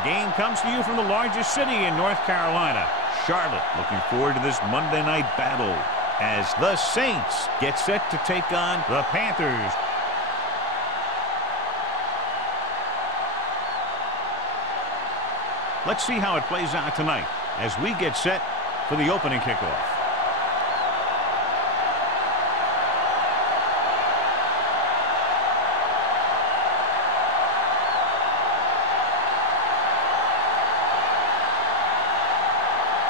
The game comes to you from the largest city in North Carolina, Charlotte. Looking forward to this Monday night battle as the Saints get set to take on the Panthers. Let's see how it plays out tonight as we get set for the opening kickoff.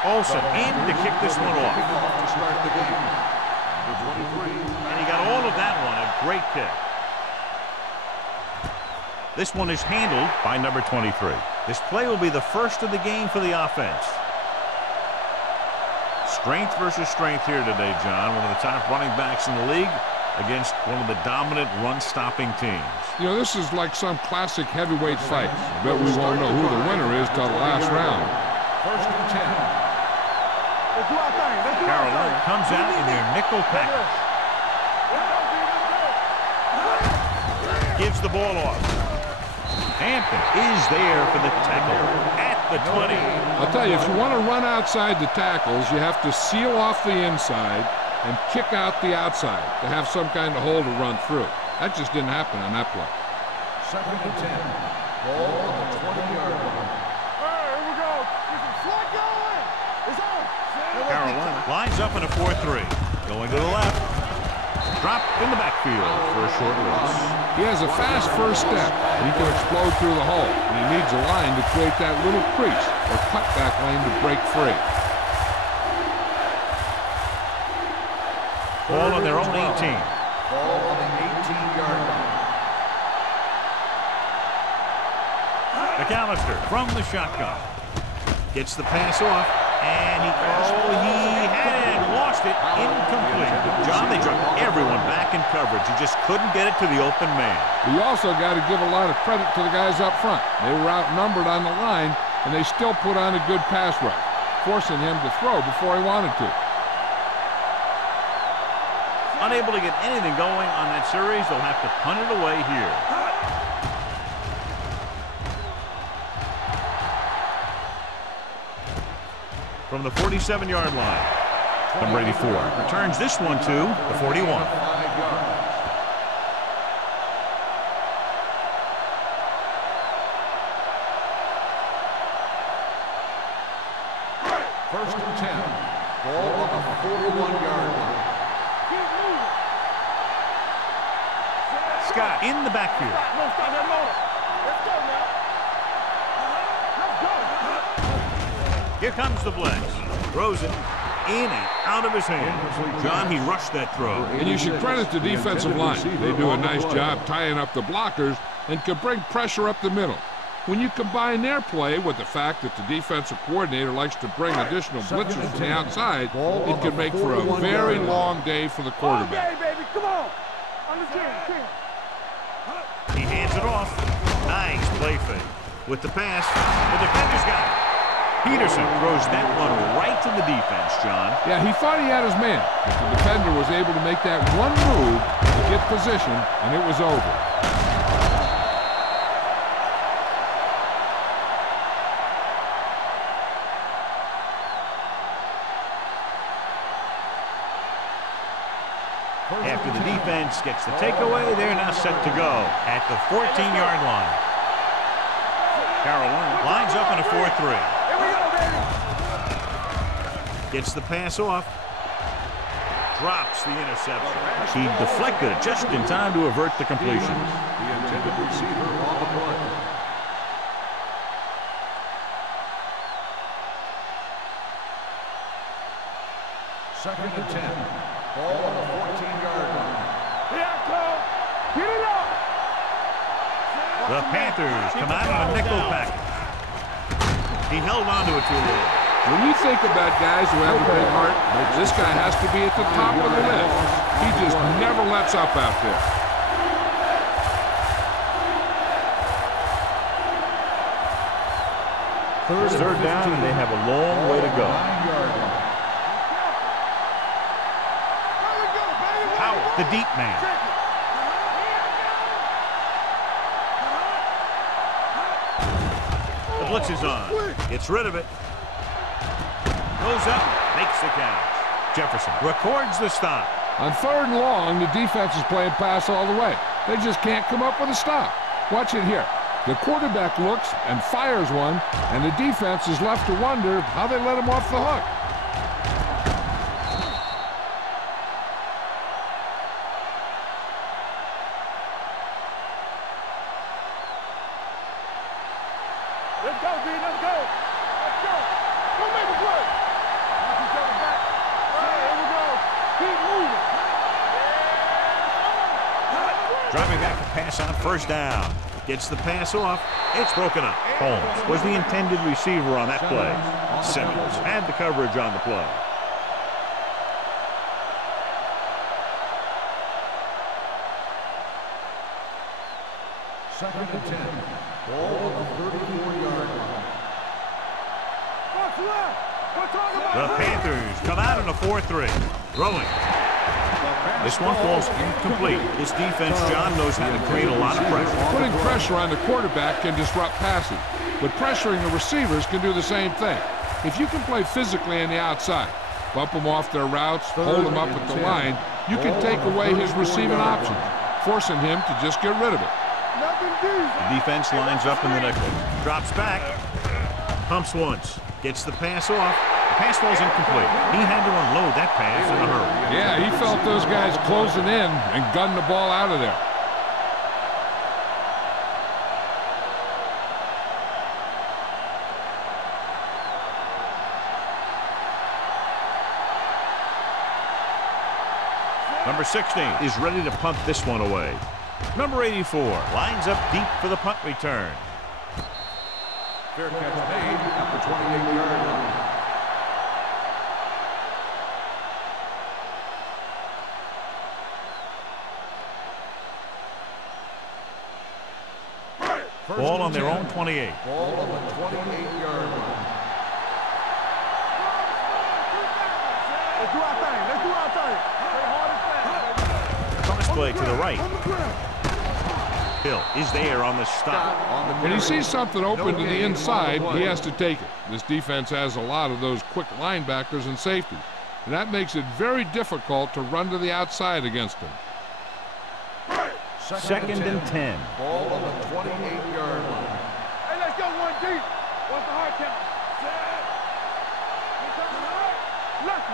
Olsen in to kick this one off. And he got all of that one. A great kick. This one is handled by number 23. This play will be the first of the game for the offense. Strength versus strength here today, John. One of the top running backs in the league against one of the dominant run-stopping teams. You know, this is like some classic heavyweight fight. I bet we won't know who the winner is till the last round. First and 10. Carolina comes out in their nickel package. Gives the ball off. Hampton is there for the tackle at the 20. I'll tell you, if you want to run outside the tackles, you have to seal off the inside and kick out the outside to have some kind of hole to run through. That just didn't happen on that play. Second and 10. Ball on the 20-yard line. Here we go. There's a flag going. It's on. Carolina lines up in a 4-3. Going to the left. Drop in the backfield for a short loss. He has a fast first step. He can explode through the hole. And he needs a line to create that little crease or cutback lane to break free. Ball on their own 18. Ball on the 18-yard line. McAllister from the shotgun. Gets the pass off. And he had it, lost it, incomplete. John, they dropped everyone back in coverage. He just couldn't get it to the open man. You also got to give a lot of credit to the guys up front. They were outnumbered on the line, and they still put on a good pass rush, forcing him to throw before he wanted to. Unable to get anything going on that series, they'll have to punt it away here. From the 47-yard line, number 84 returns this one to the 41. First and 10. Ball on the 41-yard line. Scott in the backfield. Here comes the blitz. Throws it in and out of his hand. John, he rushed that throw. And you should credit the defensive line. They do a nice job tying up the blockers and can bring pressure up the middle. When you combine their play with the fact that the defensive coordinator likes to bring additional blitzers from the outside, it can make for a very long day for the quarterback. Okay, baby, come on. He hands it off. Nice play fake. With the pass, the defender's got it. Peterson throws that one right to the defense, John. Yeah, he thought he had his man, but the defender was able to make that one move to get position, and it was over. After the defense gets the takeaway, they're now set to go at the 14-yard line. Carolina lines up in a 4-3. Gets the pass off. Drops the interception. He deflected it just in time to avert the completion. The intended receiver on the play. Second and 10. Ball on the 14-yard line. Get it up. The Panthers come out on a nickel package. He held on to it too long. When you think about guys who have a big heart, this guy has to be at the top of the list. He just never lets up out there. Third down, and they have a long way to go. Howard, the deep man. Blitz is on. Gets rid of it. Goes up. Makes the catch. Jefferson records the stop. On 3rd and long, the defense is playing pass all the way. They just can't come up with a stop. Watch it here. The quarterback looks and fires one, and the defense is left to wonder how they let him off the hook. Let's go, B. Let's go. Let's go. Don't make a play. Knock each other back. Here we go. Keep moving. Driving back to pass on 1st down. Gets the pass off. It's broken up. Holmes was the intended receiver on that play. Simmons had the coverage on the play. Second and 10. Ball on the 34-yard line. What's left? We're talking about The Panthers come out in a 4-3. Throwing. This one falls incomplete. This defense, John, knows how to create a lot of pressure. Putting pressure on the quarterback can disrupt passing, but pressuring the receivers can do the same thing. If you can play physically on the outside, bump them off their routes, hold them up at the line, you can take away his receiving options, forcing him to just get rid of it. The defense lines up in the nickel. Drops back. Pumps once. Gets the pass off. The pass falls incomplete. He had to unload that pass in a hurry. Yeah, he felt those guys closing in and gunned the ball out of there. Number 16 is ready to punt this one away. Number 84 lines up deep for the punt return. Fair catch made at the 28-yard line. Ball on their own 28. Ball on the 28-yard line. Let's do our thing. Let's do our thing. Play hard and fast. Cross play to the right. Hill is there on the stop. When he sees something open to the inside, he has to take it. This defense has a lot of those quick linebackers and safeties, and that makes it very difficult to run to the outside against them. Second and 10. Ball on the 28-yard line. Hey, let's go one deep. What's the hard count? Left.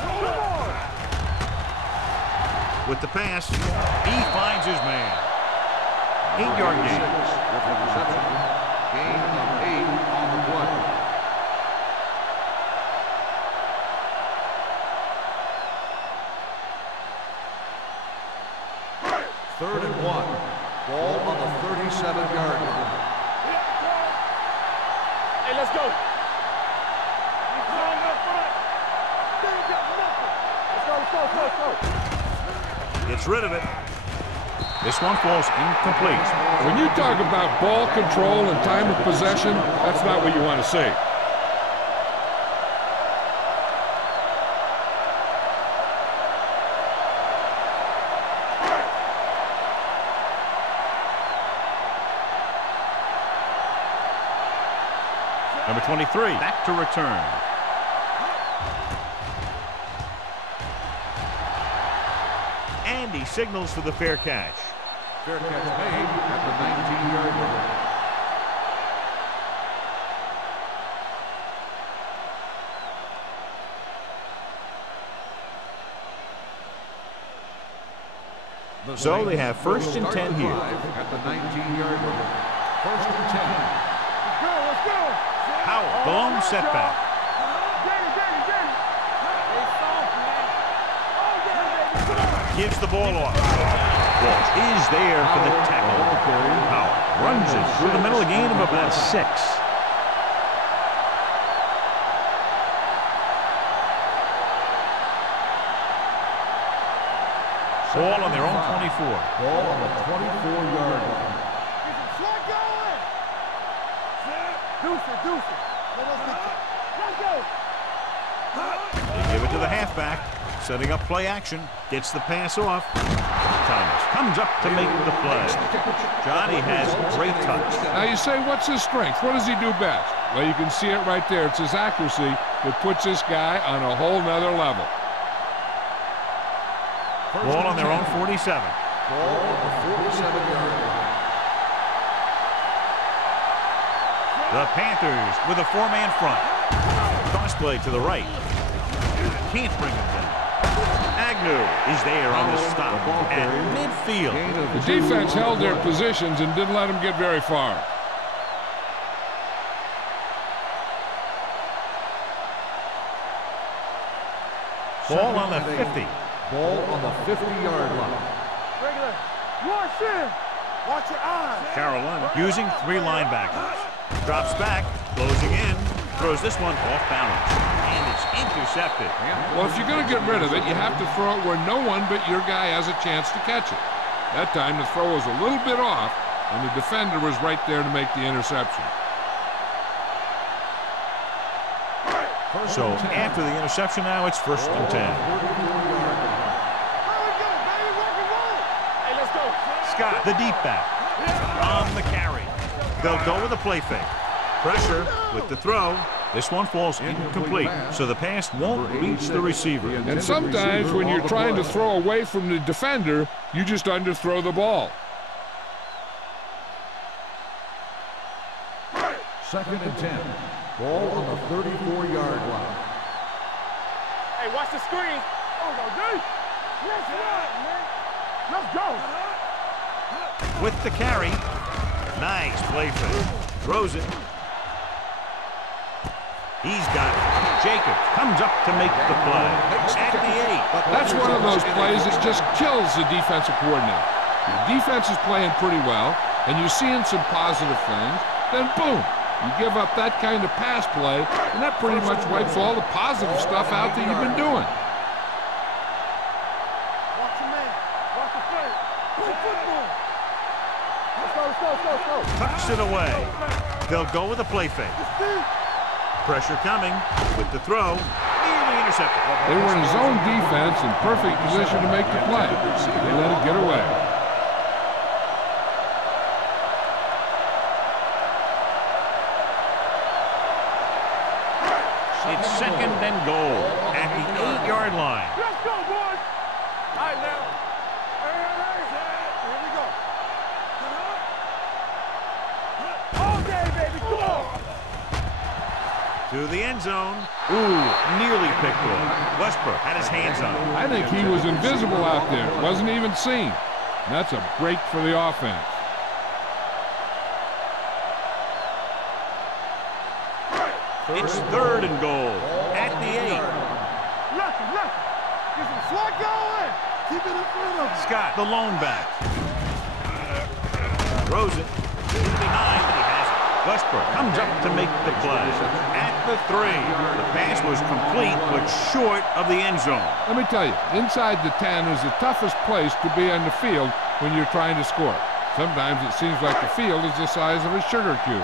Come on. With the pass, he finds his man. 8-yard gain. With the reception. Gain of 8 on the play. Third and 1. Ball on the 37-yard line. Hey, let's go. Let's go. Gets rid of it. This one falls incomplete. When you talk about ball control and time of possession, that's not what you want to see. Number 23, back to return. And he signals for the fair catch. Fair catch made at the 19-yard line. So they have 1st and 10 here. At the 19-yard line. 1st and 10. Let's go. Howell, the lone setback. Gives the ball off. Walsh is there for the tackle. Howell runs it through the middle, a gain of about 6. Ball on their own 24. Ball on the 24-yard line. Slot going. Deuce it. Let's go. They give it to the halfback. Setting up play action. Gets the pass off. Thomas comes up to make the play. Johnny has great touch. Now you say, what's his strength? What does he do best? Well, you can see it right there. It's his accuracy that puts this guy on a whole nother level. Ball on their own 47. Ball on the 47-yard line. The Panthers with a four-man front. Toss play to the right. Can't bring him down. Agnew is there on the stop at midfield. The defense held their positions and didn't let them get very far. Ball on the 50. Ball on the 50-yard line. Regular. Watch in. Watch your eyes. Carolina using three linebackers. Drops back, closing in, throws this one off balance, and it's intercepted. Well, if you're going to get rid of it, you have to throw it where no one but your guy has a chance to catch it. That time the throw was a little bit off, and the defender was right there to make the interception. So after the interception now, it's 1st and 10. Hey, let's go. Scott, the deep back, on the carry. They'll go with a play fake. Pressure with the throw. This one falls incomplete, so the pass won't reach the receiver. And sometimes when you're trying to throw away from the defender, you just underthrow the ball. 2nd and 10. Ball on the 34-yard line. Hey, watch the screen. Oh, no, dude. Let's run, man. Let's go. With the carry. Nice play fake. Throws it. He's got it. Jacobs comes up to make the play. At the 8. That's one of those plays that just kills the defensive coordinator. The defense is playing pretty well, and you're seeing some positive things. Then, boom, you give up that kind of pass play, and that pretty much wipes all the positive stuff out that you've been doing. Watch your man. Watch the play. Play football. Let's go. Tucks it away. They'll go with a play fake. Pressure coming with the throw. Nearly intercepted. They were in zone defense in perfect position to make the play. They let it get away. It's 2nd and goal at the 8-yard line. Let's go, boys. All right, now. Here we go. All day, baby. Come on. To the end zone. Ooh, nearly picked off. Westbrook had his hands on it. I think he was invisible out there. Wasn't even seen. And that's a break for the offense. It's 3rd and goal at the 8. Lucky. Get some slot going. Keep it in front of him. Scott, the lone back. Throws it. Behind, but he has it. Westbrook comes up to make the play. At the 3. The pass was complete, but short of the end zone. Let me tell you, inside the 10 is the toughest place to be on the field when you're trying to score. Sometimes it seems like the field is the size of a sugar cube.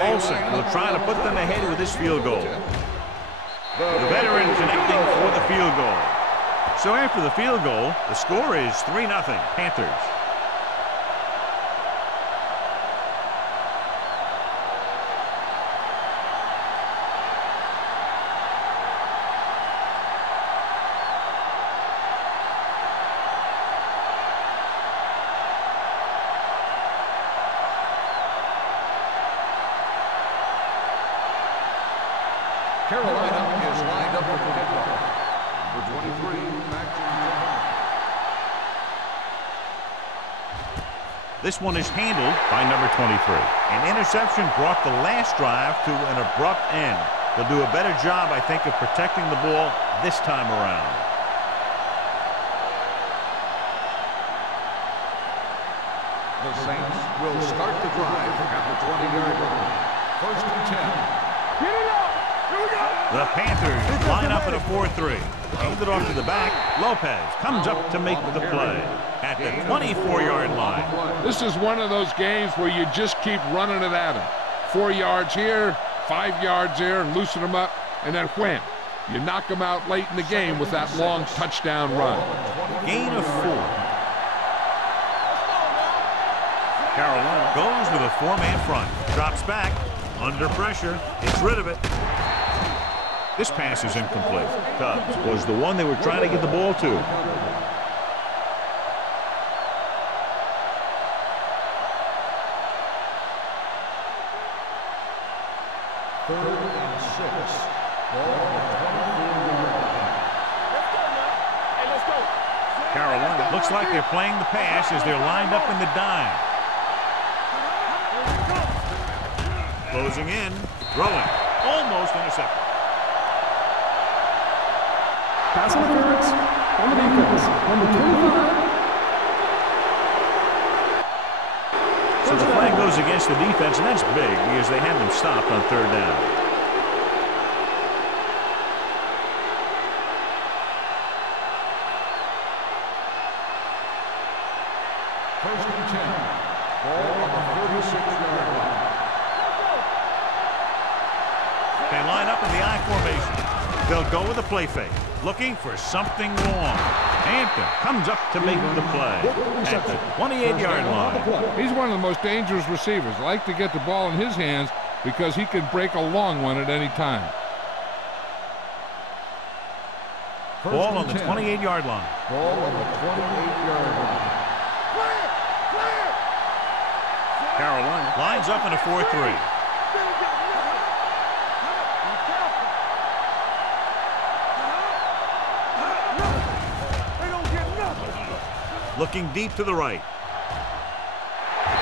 Olsen will try to put them ahead with this field goal. The veteran connecting for the field goal. So after the field goal, the score is 3-0 Panthers. Carolina is lined up for the kickoff. Number 23, This one is handled by number 23. An interception brought the last drive to an abrupt end. They'll do a better job, I think, of protecting the ball this time around. The Saints will start the drive at the 20-yard line. 1st and 10. Get it up. Here we go. The Panthers line up in a 4-3. Hand it off to the back. Lopez comes up to make the play at the 24-yard line. This is one of those games where you just keep running it at them. 4 yards here, 5 yards there, and loosen them up, and then wham, You knock them out late in the game with that long touchdown run. Gain of 4. Carolina goes with a 4-man front. Drops back. Under pressure. Gets rid of it. This pass is incomplete. Cubs was the one they were trying to get the ball to. Carolina looks like they're playing the pass as they're lined up in the dime. Closing in, throwing, almost intercepted. Pass interference on the defense. Number 25. So the flag goes against the defense, and that's big because they had them stopped on 3rd down. First and 10. Ball on the 36-yard line. They line up in the I formation. They'll go with a play fake, looking for something long. Hampton comes up to make the play at the 28-yard line. He's one of the most dangerous receivers. Like to get the ball in his hands because he can break a long one at any time. Ball on the 28-yard line. Ball on the 28-yard line. Carolina lines up in a 4-3. Looking deep to the right.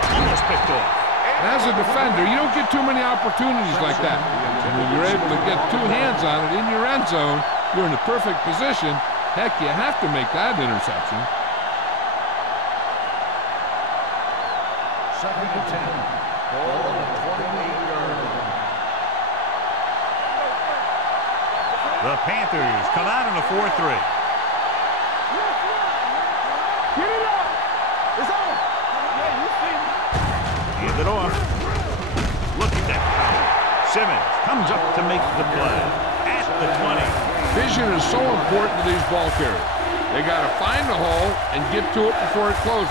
Almost picked off. And as a defender, you don't get too many opportunities like that. And when you're able to get 2 hands on it in your end zone, you're in the perfect position. Heck, you have to make that interception. Second and 10. Ball on the 28-yard line. The Panthers come out in a 4-3. Get it up! It's on! Yeah, you see me. Hand it off. Look at that power. Simmons comes up to make the play at the 20. Vision is so important to these ball carriers. They got to find the hole and get to it before it closes.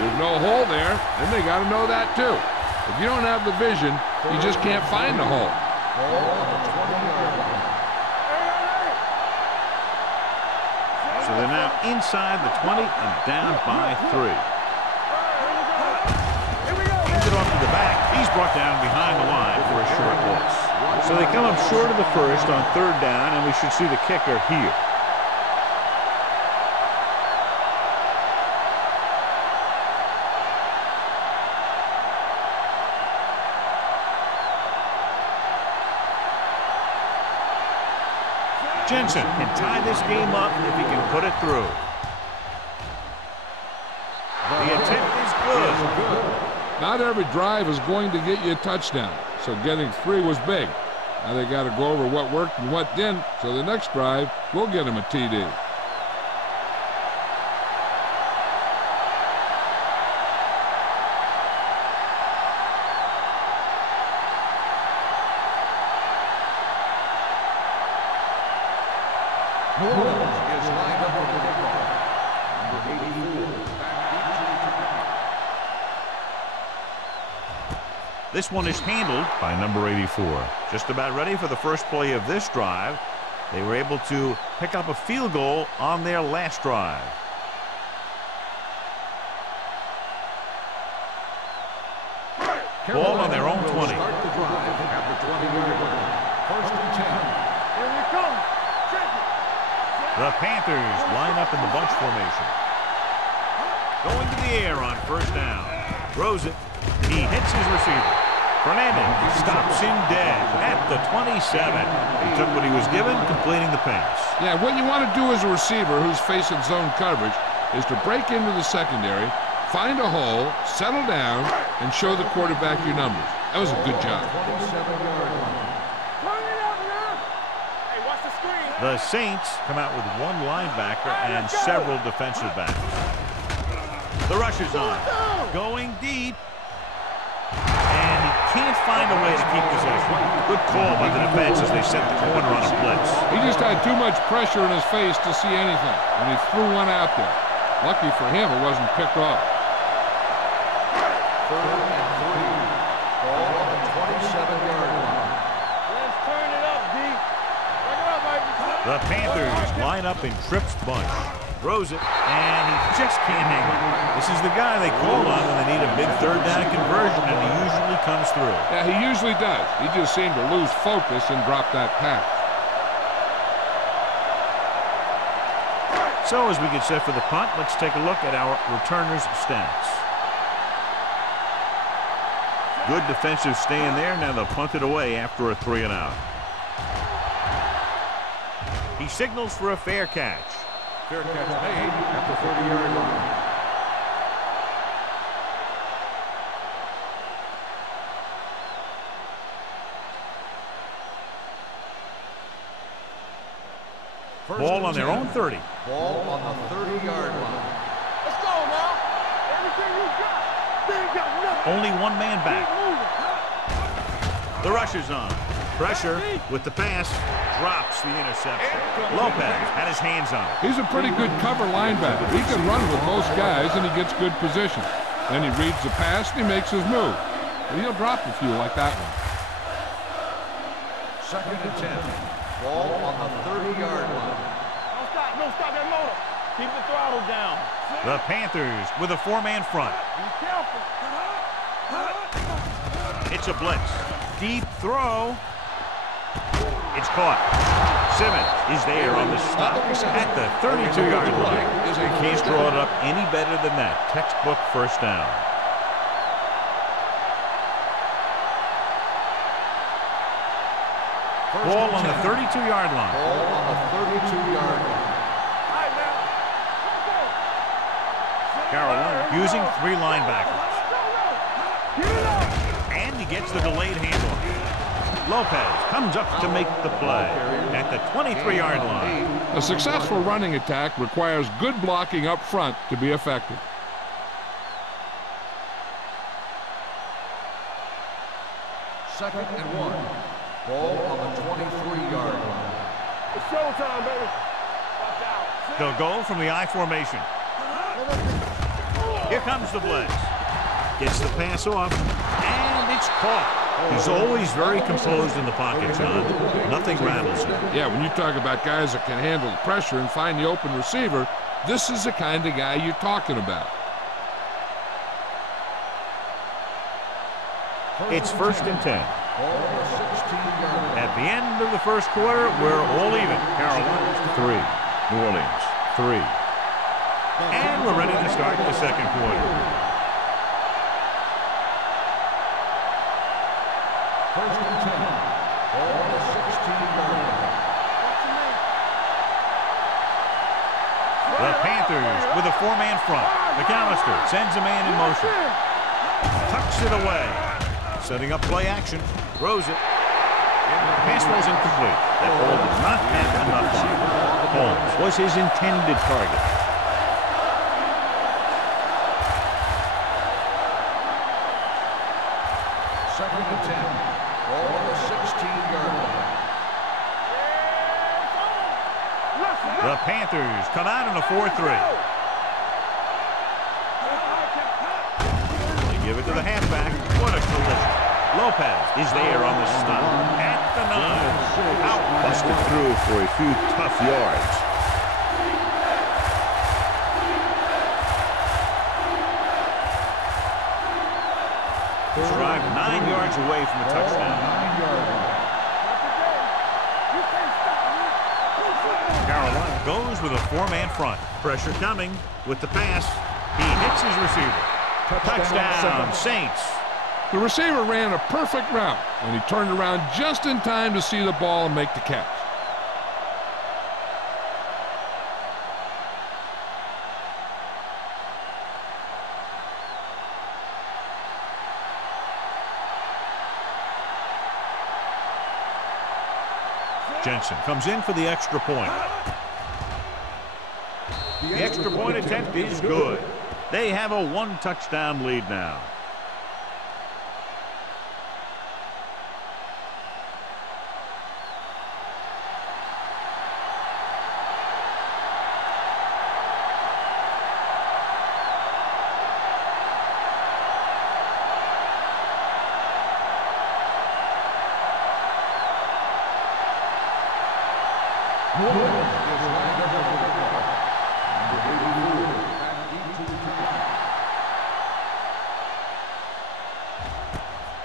There's no hole there, then they got to know that too. If you don't have the vision, you just can't find the hole. Ball on the 20-yard line. So they're now inside the 20 and down by 3. Hands it off to the back. He's brought down behind the line for a short loss. So they come up short of the first on 3rd down, and we should see the kicker here. Jensen can tie this game up if he can put it through. The attempt is good. Not every drive is going to get you a touchdown, so getting 3 was big. Now they got to go over what worked and what didn't, so the next drive will get him a TD. New Orleans is lined up for the kickoff. Number 84. This one is handled by number 84. Just about ready for the first play of this drive. They were able to pick up a field goal on their last drive. Ball on their own 20. Start the drive at the 20-yard line. First and 10. Here we come. Check it. The Panthers line up in the bunch formation. Going to the air on 1st down. Throws it. He hits his receiver. Fernandez stops him dead at the 27. He took what he was given, completing the pass. Yeah, what you want to do as a receiver who's facing zone coverage is to break into the secondary, find a hole, settle down, and show the quarterback your numbers. That was a good job. 27-yard line. Turn it up now. Hey, watch the screen. The Saints come out with 1 linebacker and several defensive backs. The rush is on. Going deep. And he can't find a way to keep possession. Good call by the defense as they set the corner on a blitz. He just had too much pressure in his face to see anything, and he threw one out there. Lucky for him, it wasn't picked off. 3rd and 3. Ball on the 27-yard line. Let's turn it up, D. Bring it up, Mike. The Panthers line up in trips bunch. Throws it, and he just can't hang it. This is the guy they call on when they need a big 3rd down conversion, and he usually comes through. Yeah, he usually does. He just seemed to lose focus and drop that pass. So as we get set for the punt, let's take a look at our returners' stats. Good defensive stand there. Now they'll punt it away after a 3-and-out. He signals for a fair catch. Fair catch made at the 30-yard line. Ball on their own 30. Ball on the 30-yard line. Let's go now. Everything you got. They ain't got nothing. Only one man back. Keep moving. The rush is on. Pressure with the pass. Drops the interception. Lopez had his hands on it. He's a pretty good cover linebacker. He can run with most guys, and he gets good position. Then he reads the pass, and he makes his move. But he'll drop a few like that one. 2nd and 10. Ball on the 30-yard line. Don't stop that motor. Keep the throttle down. The Panthers with a 4-man front. Be careful. It's a blitz. Deep throw. It's caught. Simmons is there on the stop at the 32-yard line. Can't draw it up any better than that. Textbook 1st down. Ball on the 32-yard line. Ball on the 32-yard line. All right, now. Carolina using 3 linebackers. Get it up. And he gets the delayed handoff. Lopez comes up to make the play at the 23-yard line. A successful running attack requires good blocking up front to be effective. Second and 1. Ball on the 23-yard line. It's showtime, baby. Watch out. They'll go from the I formation. Here comes the blitz. Gets the pass off, and it's caught. He's always very composed in the pocket, John. Nothing rattles him. Yeah, when you talk about guys that can handle the pressure and find the open receiver, this is the kind of guy you're talking about. It's 1st and 10. Ball on the 16-yard line. At the end of the 1st quarter, we're all even. Carolina's 3. New Orleans 3. And we're ready to start the 2nd quarter. 1st and 10. Ball on the 16-yard line. The Panthers with a 4-man front. McAllister sends a man in motion. Tucks it away. Setting up play action. Throws it. Pass was incomplete. That ball did not have enough on it. Holmes was his intended target. Second and 10. Ball on the 16-yard line. The Panthers come out in a 4-3. They give it to the halfback. What a collision. Lopez is there on the stop at the 9. Out, busted through for a few tough yards. This drive 9 yards away from a touchdown. 9-yard line. Carolina goes with a 4-man front. Pressure coming with the pass. He hits his receiver. Touchdown, Saints. The receiver ran a perfect route, and he turned around just in time to see the ball and make the catch. Jensen comes in for the extra point. The extra point attempt is good. They have a 1-touchdown lead now.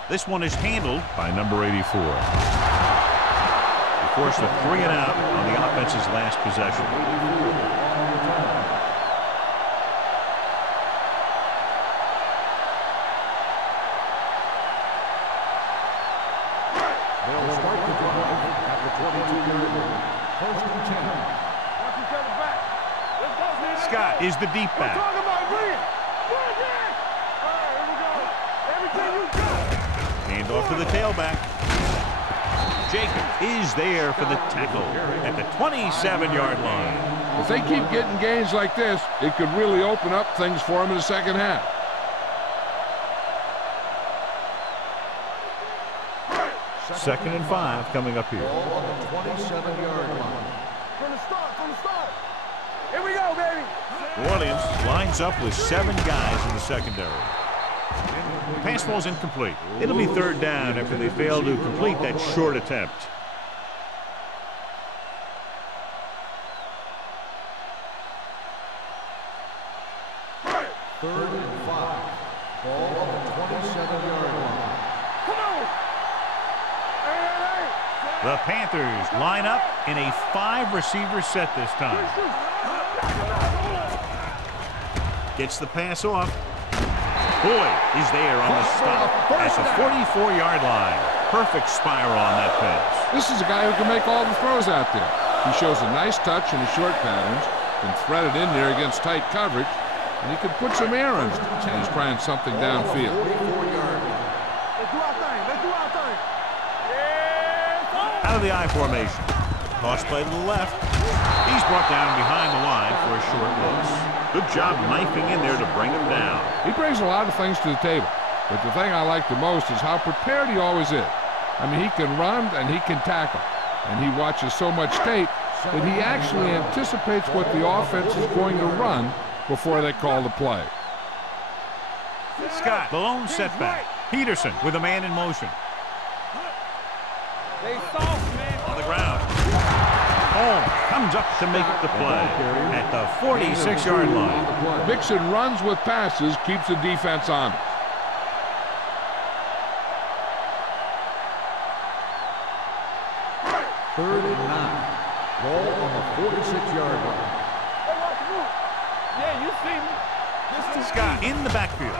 This one is handled by number 84. He forced a 3 and out on the offense's last possession. They'll start the drive at the 22-yard line. First and 10. Watch each other back. Let's go, man. Scott is the deep back. We're talking about bring it. Bring it. All right, here we go. Everything you got. Hand off to the tailback. Jacob is there for the tackle at the 27-yard line. If they keep getting gains like this, it could really open up things for them in the second half. Second and 5 coming up here. Ball on the 27-yard line. From the start. Here we go, baby. New Orleans lines up with 7 guys in the secondary. The pass ball's incomplete. It'll be third down after they fail to complete that short attempt. Third and 5. Ball on the 27-yard line. Come on. Hey. The Panthers line up in a 5-receiver set this time. Gets the pass off. Boyd is there on the stop at the 44-yard line. Perfect spiral on that pass. This is a guy who can make all the throws out there. He shows a nice touch in the short patterns, can thread it in there against tight coverage, and he can put some air on it. And he's trying something downfield. 44-yard line. Let's do our thing. Out of the I formation. Toss play to the left. He's brought down behind the line for a short loss. Good job knifing in there to bring him down. He brings a lot of things to the table, but the thing I like the most is how prepared he always is. I mean, he can run and he can tackle, and he watches so much tape that he actually anticipates what the offense is going to run before they call the play. Scott, the lone setback. Peterson with a man in motion. They soft, man. On the ground. Holmes comes up to make the play at the 46-yard line. Mixon runs with passes, keeps the defense honest. Third and 9. Ball on the 46-yard line. Hey, watch the move. Yeah, you see me. Scott in the backfield.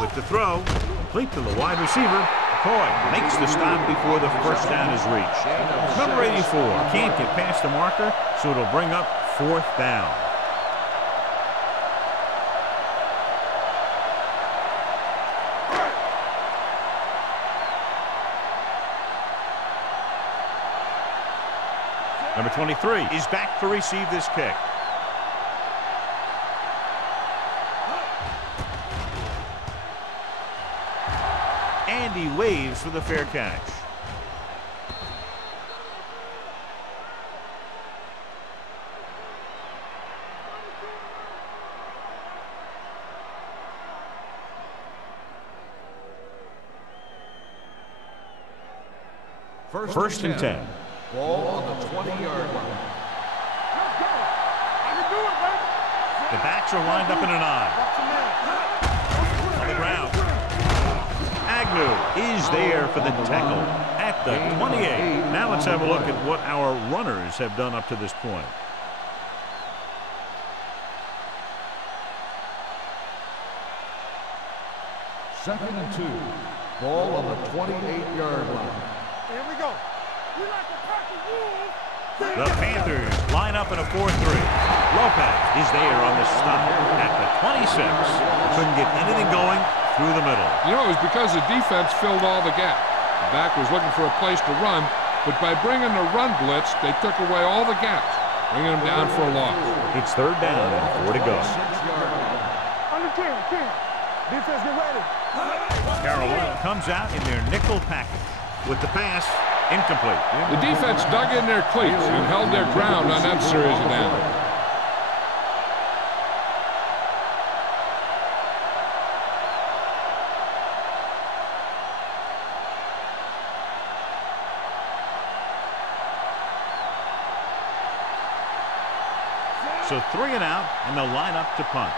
With the throw, complete to the wide receiver. McCoy makes the stop before the first down is reached. Number 84 can't get past the marker, so it'll bring up fourth down. Number 23 is back to receive this kick. And he waves for the fair catch. First and 10. Ball on the 20-yard line. Let's go. I can do it, baby. The backs are lined up in an I. On the ground. Agnew is there for the tackle at the 28. Now let's have a look at what our runners have done up to this point. Second and 2. Ball on the 28-yard line. Here we go. We like to pack the rules. The Panthers line up in a 4-3. Lopez is there on the stop at the 26. Couldn't get anything going through the middle. You know, it was because the defense filled all the gaps. The back was looking for a place to run, but by bringing the run blitz, they took away all the gaps, bringing them down for a loss. It's third down and 4 to go. 6-yard line. Under 10. Defense, get ready. Carolina comes out in their nickel package with the pass incomplete. The defense dug in their cleats and held their ground on that series of downs. So 3 and out, and they'll line up to punt.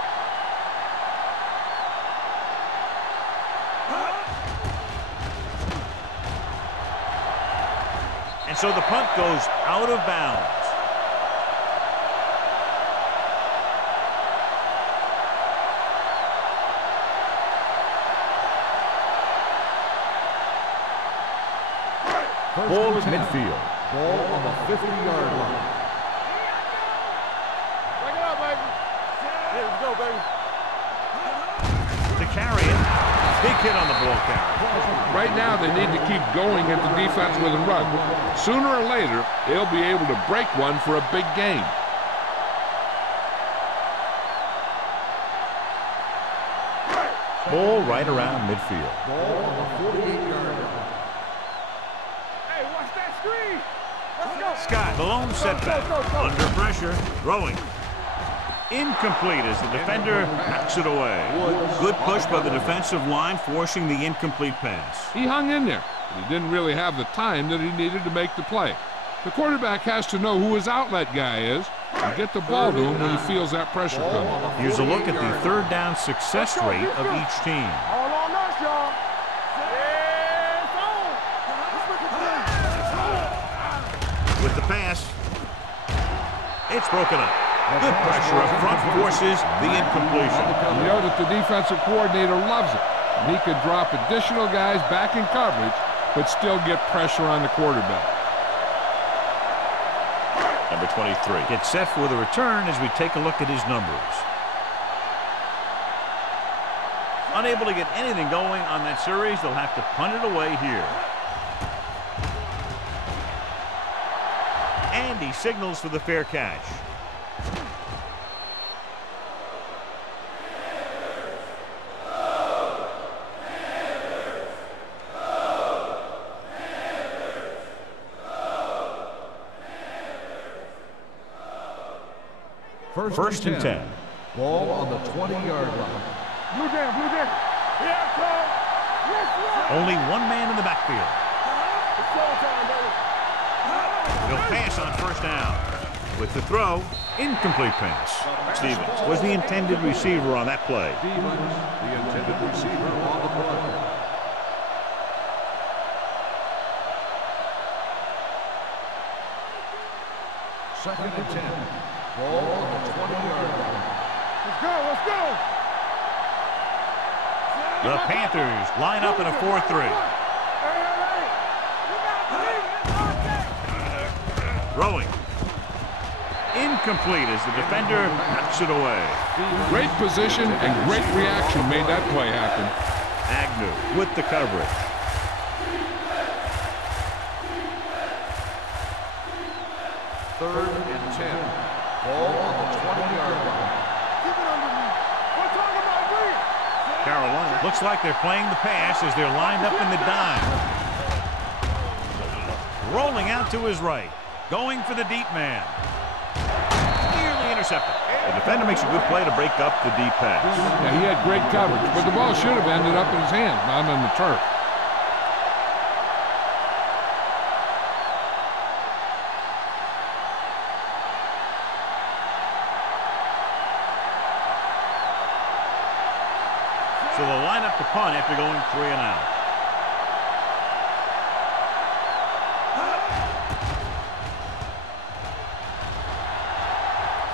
And so the punt goes out of bounds. Ball at midfield. Ball on the 50-yard line. Bring it up, baby. Here we go, baby. To carry it. Big hit on the ball carrier. Right now, they need to keep going at the defense with a run. Sooner or later, they'll be able to break one for a big gain. Ball right around midfield. Ball on the 48-yard line. Hey, watch that screen. Let's go. Scott, the lone setback. Under pressure. Throwing. Incomplete as the defender backs it away. Good push by the defensive line, forcing the incomplete pass. He hung in there, but he didn't really have the time that he needed to make the play. The quarterback has to know who his outlet guy is and get the ball to him when he feels that pressure coming. Here's a look at the third down success rate of each team. All on us, y'all. It's on. With the pass, it's broken up. Good pressure up front forces the incompletion. You know that the defensive coordinator loves it. And he can drop additional guys back in coverage, but still get pressure on the quarterback. Number 23 gets set for the return as we take a look at his numbers. Unable to get anything going on that series, they'll have to punt it away here. And he signals for the fair catch. First and 10. Ball on the 20-yard line. Blue down, blue down. Yeah, Carl. Yes, sir. Only one man in the backfield. It's showtime, baby. He'll pass on first down. With the throw, incomplete pass. Stevens was the intended receiver on that play. Stevens, the intended receiver on the play. Second and 10. Ball on the 20-yard line. Let's go, let's go. The Panthers line up in a 4-3. Throwing. Incomplete as the defender knocks it away. Great position and great reaction made that play happen. Agnew with the coverage. Third and 10. Ball on the 20-yard line. Keep it under me. We're talking about green. Carolina looks like they're playing the pass as they're lined up in the dime. Rolling out to his right. Going for the deep man. Nearly intercepted. The defender makes a good play to break up the deep pass. Yeah, he had great coverage, but the ball should have ended up in his hands, not on the turf. So they'll line up to punt after going 3 and out.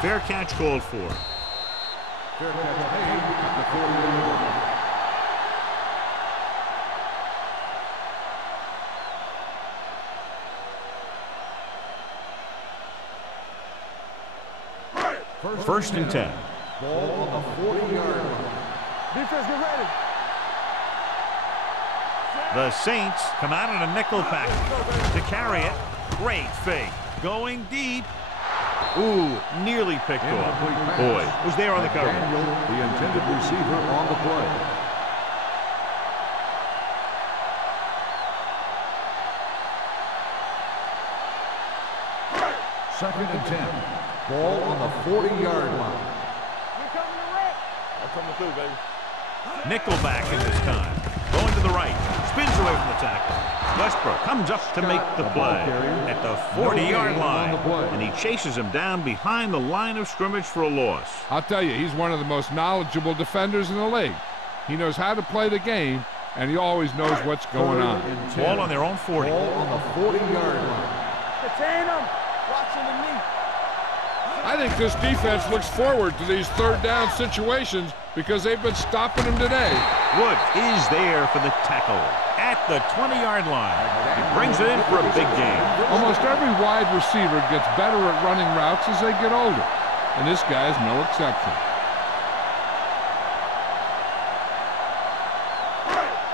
Fair catch called for. Fair catch made at the 40-yard line. First and 10. Ball on the 40-yard line. Defense, get ready. The Saints come out in a nickel package to carry it. Great fake. Going deep. Ooh, nearly picked off. Boy, was there on the cover. Daniel, the intended receiver on the play. Second and 10. Ball on the 40-yard line. We're coming to red. I'm coming through, baby. Nickelback in this time. Going to to the right. Spins away from the tackle. Westbrook comes up to make the play at the 40-yard line. And he chases him down behind the line of scrimmage for a loss. I'll tell you, he's one of the most knowledgeable defenders in the league. He knows how to play the game, and he always knows what's going on. Ball on their own 40. Ball on the 40-yard line. Contain him. Watching the knee. I think this defense looks forward to these third down situations because they've been stopping him today. Woods is there for the tackle at the 20-yard line. He brings it in for a big game. Almost every wide receiver gets better at running routes as they get older, and this guy's no exception.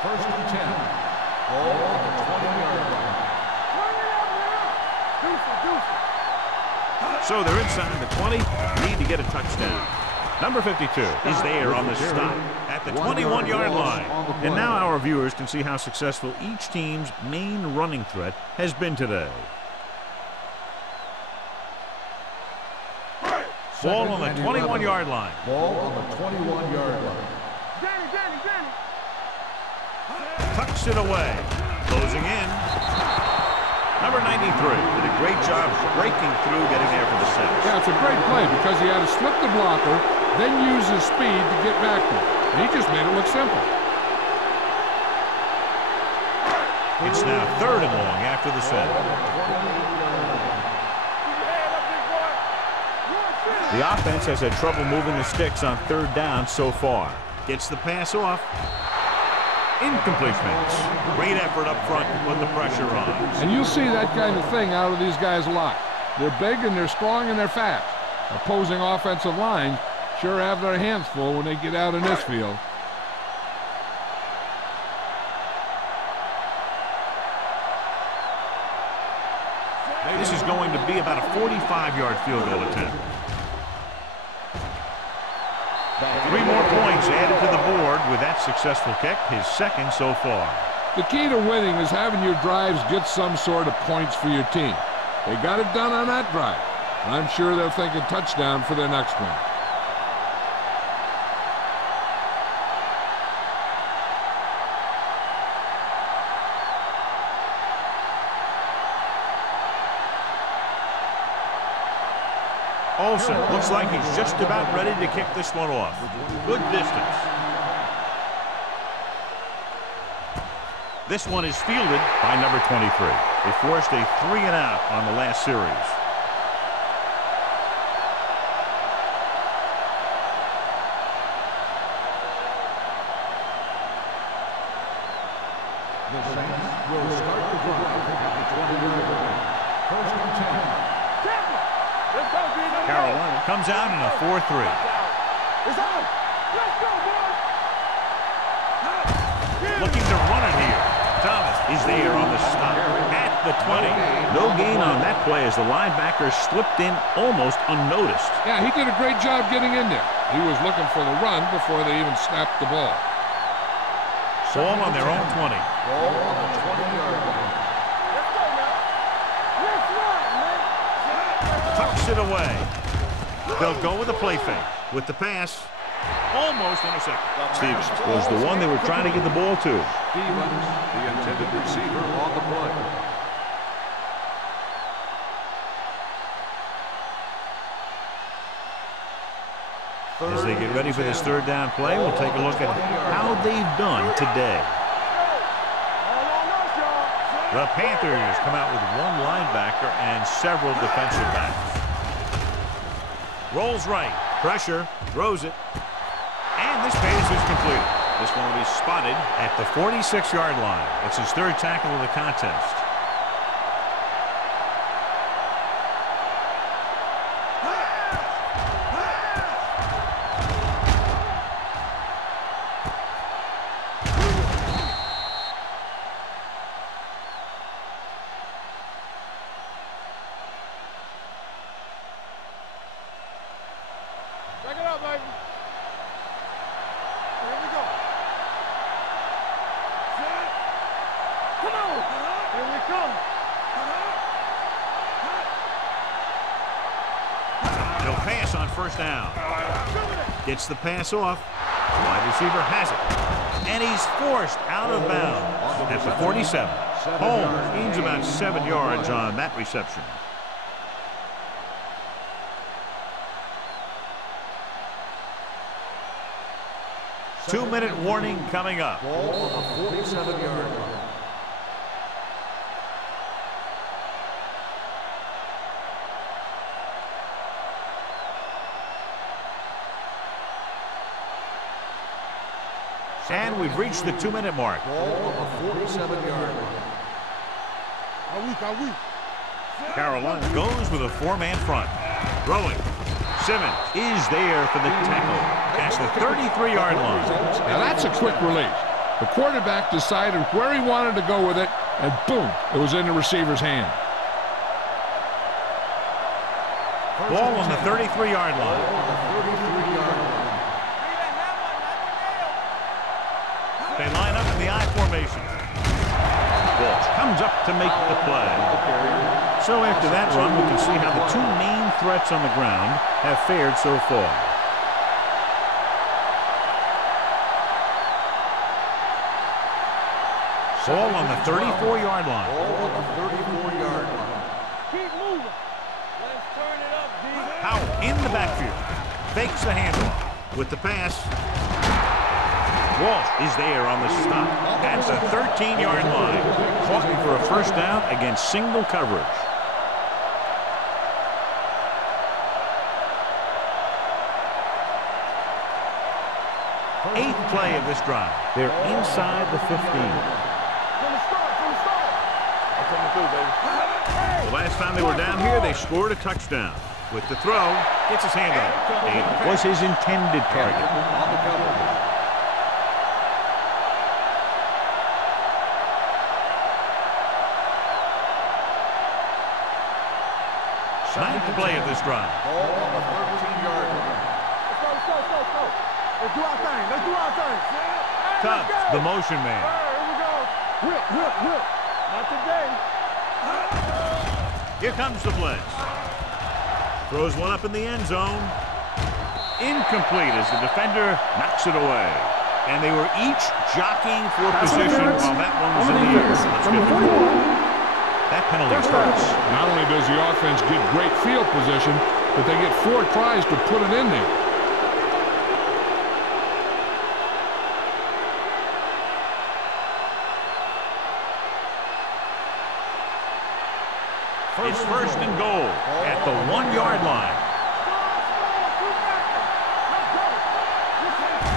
First and 10. Ball on the 20-yard line. So they're inside the 20. Need to get a touchdown. Number 52 is there on the stop at the 21-yard line. And now our viewers can see how successful each team's main running threat has been today. Ball on the 21-yard line. Ball on the 21-yard line. Danny. Tucks it away. Closing in. Number 93 did a great job breaking through, getting there for the sack. Yeah, it's a great play because he had to slip the blocker, then use his speed to get back to it. And he just made it look simple. It's now 3rd and long after the set. The offense has had trouble moving the sticks on 3rd down so far. Gets the pass off. Incomplete pass. Great effort up front to put the pressure on. And you'll see that kind of thing out of these guys a lot. They're big and they're strong and they're fast. Opposing offensive lines sure have their hands full when they get out in this field. This is going to be about a 45-yard field goal attempt. 3 more points added to the board with that successful kick, his 2nd so far. The key to winning is having your drives get some sort of points for your team. They got it done on that drive, and I'm sure they're thinking touchdown for their next one. Olsen looks like he's just about ready to kick this one off. Good distance. This one is fielded by number 23. They forced a 3-and-out on the last series. The Saints will start the drive at the 20-yard line. First and 10. Carolina comes out in a 4-3. It's on. Let's go, boys. Looking to run it here. Thomas is there on the stop at the 20. No gain on that play as the linebacker slipped in almost unnoticed. Yeah, he did a great job getting in there. He was looking for the run before they even snapped the ball. Ball on their own 20. Ball on the 20-yard line. Let's go now. Let's run, man. Tucks it away. They'll go with the play fake. With the pass, almost intercepted. Stevens was the one they were trying to get the ball to. Stevens, the intended receiver on the play. As they get ready for this 3rd down play, we'll take a look at how they've done today. The Panthers come out with 1 linebacker and several defensive backs. Rolls right, pressure, throws it, and this pass is completed. This one will be spotted at the 46-yard line. It's his 3rd tackle of the contest. Back it up, baby. Here we go. Set. Come on. Here we come. He'll pass on 1st down. Gets the pass off. The wide receiver has it. And he's forced out of bounds at the 47. Holmes gains about 7 yards on that reception. Two-minute warning coming up. Ball on the 47-yard line. And we've reached the 2-minute mark. Ball on the 47-yard line. Carolina goes with a 4-man front. Throwing. Simmons is there for the tackle at the 33-yard line. Now that's a quick release. The quarterback decided where he wanted to go with it, and boom, it was in the receiver's hand. Ball on the 33-yard line. They line up in the I formation. Walsh comes up to make the play. So after that run, we can see how the two main threats on the ground have fared so far. Ball on the 34-yard line. Ball on the 34-yard line. Keep moving. Let's turn it up, D. Howell in the backfield. Fakes the handoff with the pass. Walsh is there on the stop at the 13-yard line. Caught for a first down against single coverage. Eighth play of this drive. They're inside the 15. From the start. I'll take it through, baby. The last time they were down here, they scored a touchdown. With the throw, gets his hand on it. It was his intended target. On the cover. Ninth play of this drive. Ball on the 13-yard line. Let's go. Let's do our thing. Tubbs, the motion man. Here we go. Whip. Not today. Here comes the blitz. Throws one up in the end zone. Incomplete as the defender knocks it away. And they were each jockeying for position while that one was in the air. Let's get the ball. That penalty hurts. Not only does the offense get great field position, but they get 4 tries to put it in there. It's first and goal at the 1-yard line.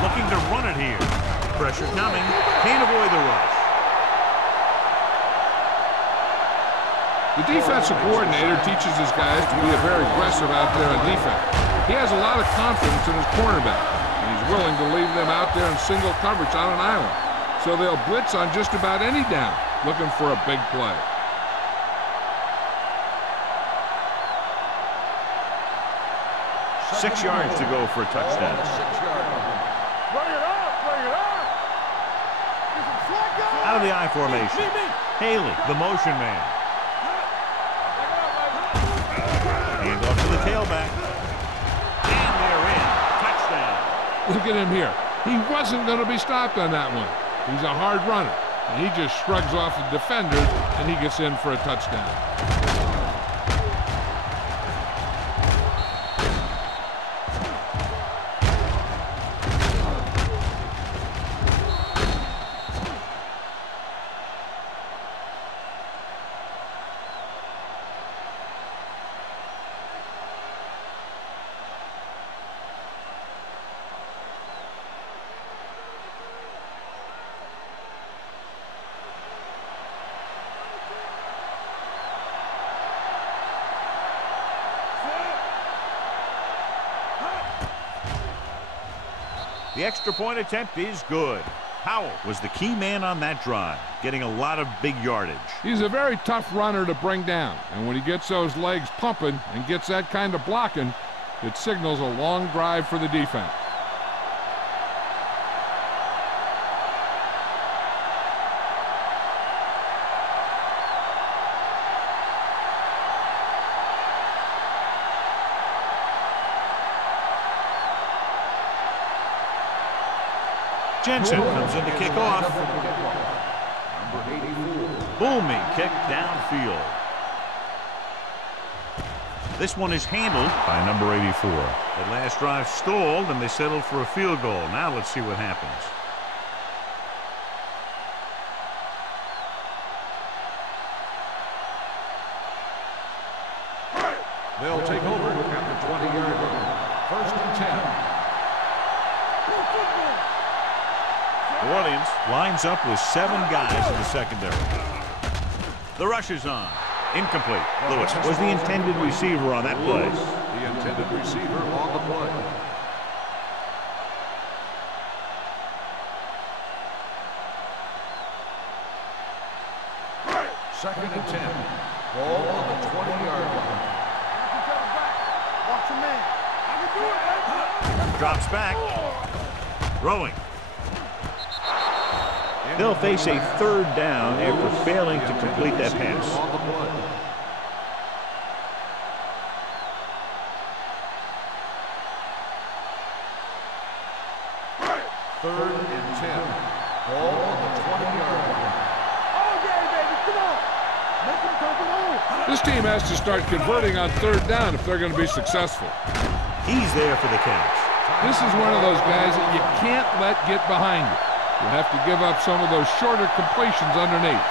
Looking to run it here. Pressure coming. Can't avoid the rush. The defensive coordinator teaches his guys to be very aggressive out there on defense. He has a lot of confidence in his cornerback, and he's willing to leave them out there in single coverage on an island. So they'll blitz on just about any down, looking for a big play. Six yards to go for a touchdown. 6-yard line. Bring it up. Out of the I formation. Haley, the motion man. Hand off to the tailback. And they're in. Touchdown. Look at him here. He wasn't going to be stopped on that one. He's a hard runner, and he just shrugs off the defenders, and he gets in for a touchdown. The extra point attempt is good. Howell was the key man on that drive, getting a lot of big yardage. He's a very tough runner to bring down, and when he gets those legs pumping and gets that kind of blocking, it signals a long drive for the defense. Jensen comes in to kick off. Number 84. Booming kick downfield. This one is handled by number 84. The last drive stalled, and they settled for a field goal. Now let's see what happens. They'll take over at the 20-yard line. 1st and 10. New Orleans lines up with 7 guys in the secondary. The rush is on. Incomplete. Lewis was the intended receiver on that play. The intended receiver on the play. Second and 10. Ball on the 20-yard line. Watch your man. I can do it. Drops back. Throwing. They'll face a 3rd down after failing to complete that pass. On the play. Third and 10. Ball on the 20-yard line. All game, baby. Come on. Make him come home. This team has to start converting on 3rd down if they're going to be successful. He's there for the catch. This is one of those guys that you can't let get behind you. You have to give up some of those shorter completions underneath.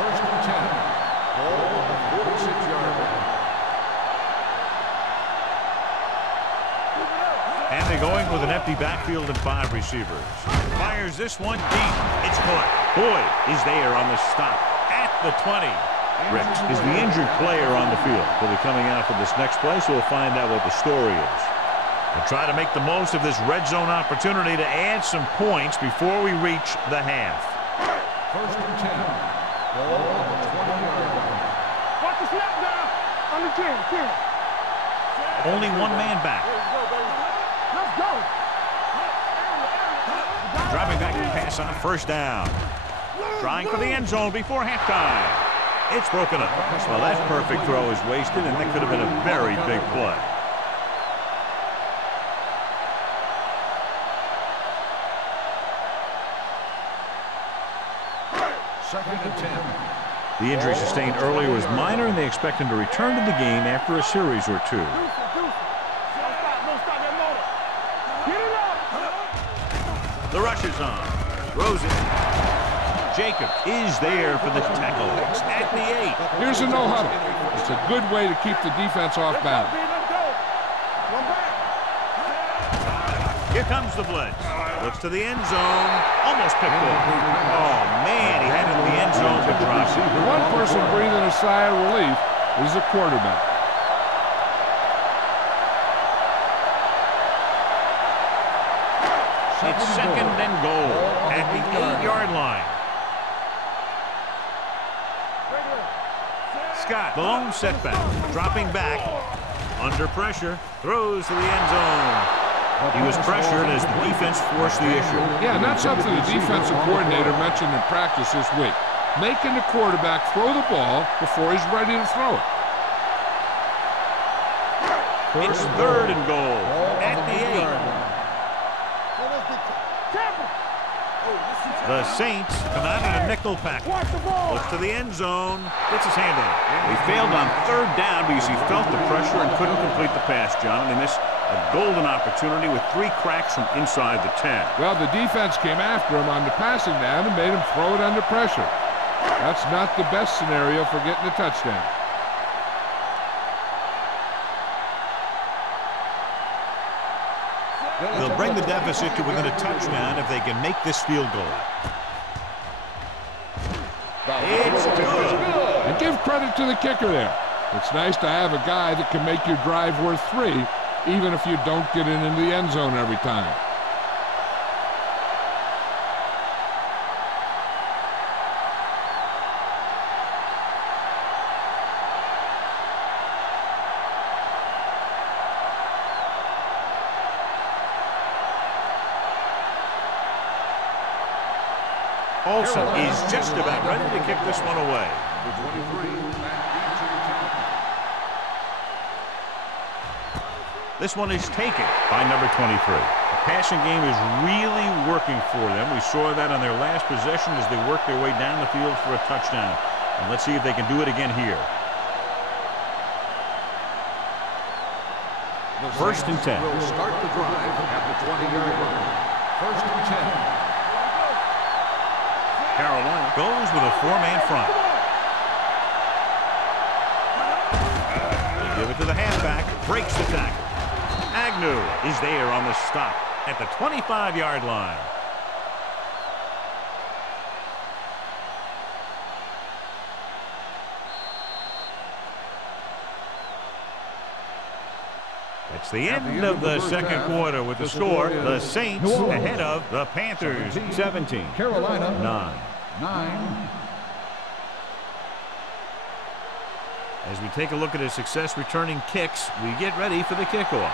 1st and 10. Ball on the 46-yard line. And they're going with an empty backfield and 5 receivers. Fires this one deep. It's caught. Boyd is there on the stop at the 20. Ricks is the injured player on the field. He'll be coming out for this next play, so we'll find out what the story is. We'll try to make the most of this red zone opportunity to add some points before we reach the half. 1st and 10. Ball on the 20-yard line. Watch the snap now. On the 10. Only 1 man back. Let's go. Driving back to pass on 1st down. Trying for the end zone before halftime. It's broken up. Well, that perfect throw is wasted, and that could have been a very big play. Second and 10. The injury sustained earlier was minor, and they expect him to return to the game after a series or 2. Don't stop that motor. Get it up. The rush is on. Throws it. Jacob is there for the tackle at the 8. Here's a no-huddle. It's a good way to keep the defense off balance. Let's go. One back. Here comes the blitz. Looks to the end zone. Almost picked off. Oh, man, he had it in the end zone but dropped it. The one person breathing a sigh of relief is the quarterback. It's 2nd and goal at the 8-yard line. Scott, the lone setback, dropping back, under pressure, throws to the end zone. He was pressured as the defense forced the issue. Yeah, and that's something the defensive coordinator mentioned in practice this week. Making the quarterback throw the ball before he's ready to throw it. It's 3rd and goal at the 8. The Saints come out in a nickel package. Looks to the end zone. Gets his hand on it. He failed on 3rd down because he felt the pressure and couldn't complete the pass, John. And they missed a golden opportunity with 3 cracks from inside the 10. Well, the defense came after him on the passing down and made him throw it under pressure. That's not the best scenario for getting a touchdown. They'll bring the deficit to within a touchdown if they can make this field goal. It's good. And give credit to the kicker there. It's nice to have a guy that can make your drive worth 3, even if you don't get it into the end zone every time. Olsen is just about ready to kick this one away. This one is taken by number 23. The passing game is really working for them. We saw that on their last possession as they worked their way down the field for a touchdown. And let's see if they can do it again here. First and 10. Will start the drive at the 20-yard line. First and 10. Carolina goes with a four-man front. They give it to the halfback. Breaks the tackle. Agnew is there on the stop at the 25-yard line. It's the end of the second quarter with the score. The Saints ahead of the Panthers 17. Carolina 9. As we take a look at his success returning kicks, we get ready for the kickoff.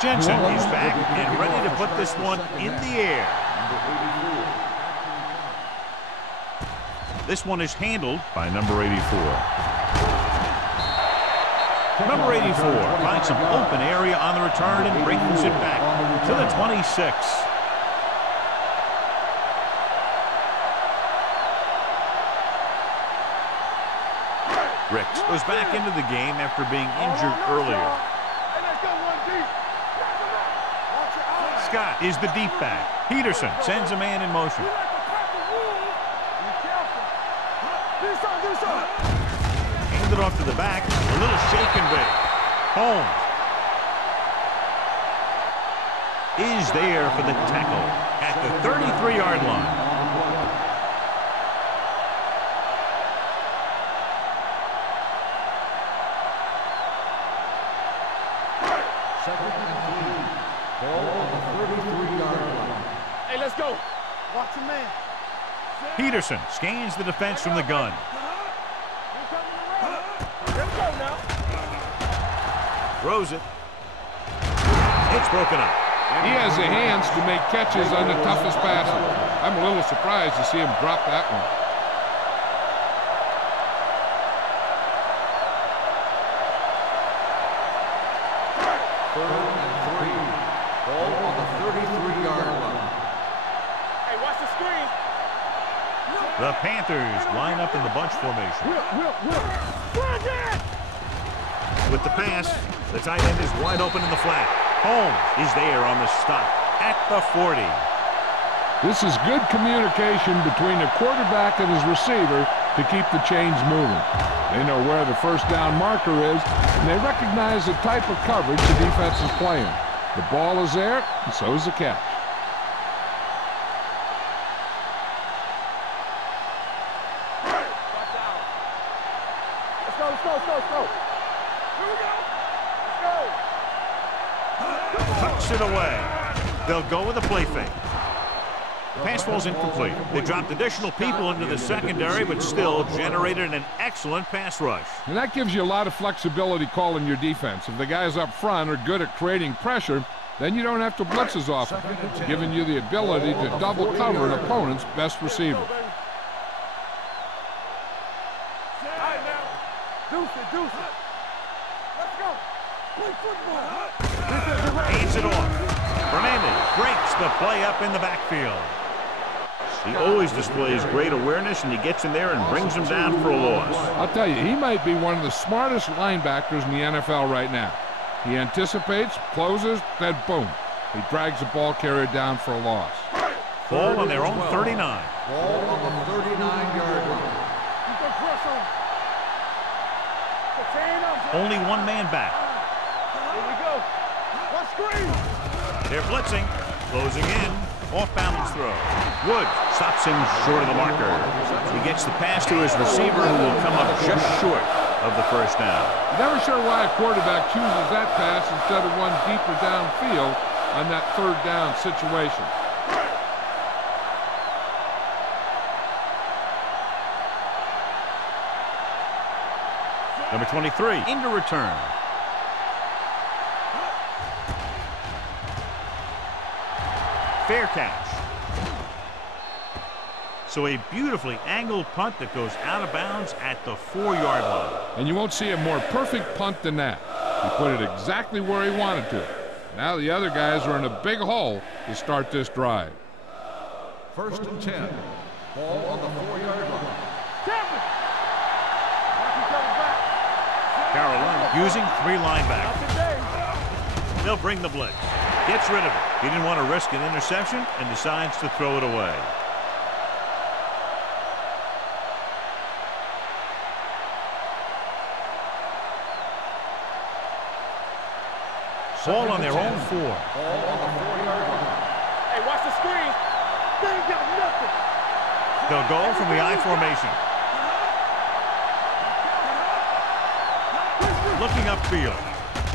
Jensen is back and ready to put this one in the air. This one is handled by number 84. Number 84 finds some open area on the return and brings it back to the 26. Ricks goes back into the game after being injured earlier. Scott is the deep back. Peterson sends a man in motion. Hand it off to the back. A little shake and bake. Holmes is there for the tackle at the 33-yard line. Hey, let's go. Watch your man. Peterson scans the defense from the gun. Throws it. It's broken up. He has the hands to make catches on the toughest passes. I'm a little surprised to see him drop that one. Third and 3. Ball on the 33-yard line. Hey, watch the screen. The Panthers line up in the bunch formation. With the pass, the tight end is wide open in the flat. Holmes is there on the stop at the 40. This is good communication between the quarterback and his receiver to keep the chains moving. They know where the first down marker is, and they recognize the type of coverage the defense is playing. The ball is there, and so is the catch. Let's go. Here we go. Let's go. Tucks it away. They'll go with a play fake. The pass falls incomplete. They dropped additional people into the secondary, but still generated an excellent pass rush. And that gives you a lot of flexibility calling your defense. If the guys up front are good at creating pressure, then you don't have to blitz as often, giving you the ability to double cover an opponent's best receiver. Deuce it. Let's go. Play football. Hands it off. Fernandez breaks the play up in the backfield. He always displays great awareness, and he gets in there and brings him down for a loss. I'll tell you, he might be one of the smartest linebackers in the NFL right now. He anticipates, closes, then boom. He drags the ball carrier down for a loss. Ball on their own 39. Ball on the 39-yard line. Keep the pressure on. Only one man back. Here we go. One screen. They're blitzing. Closing in. Off-balance throw. Woods stops him short of the marker. He gets the pass to his receiver, who will come up just short of the first down. Never sure why a quarterback chooses that pass instead of one deeper downfield on that third down situation. Number 23 into return. Fair catch. So a beautifully angled punt that goes out of bounds at the 4-yard line. And you won't see a more perfect punt than that. He put it exactly where he wanted to. Now the other guys are in a big hole to start this drive. 1st and 10. Ball on the 4-yard line. Carolina using 3 linebackers. They'll bring the blitz. Gets rid of it. He didn't want to risk an interception and decides to throw it away. Ball on their own 4. Ball on the 4-yard line. Hey, watch the screen. They ain't got nothing. They'll go from the I formation. Looking upfield.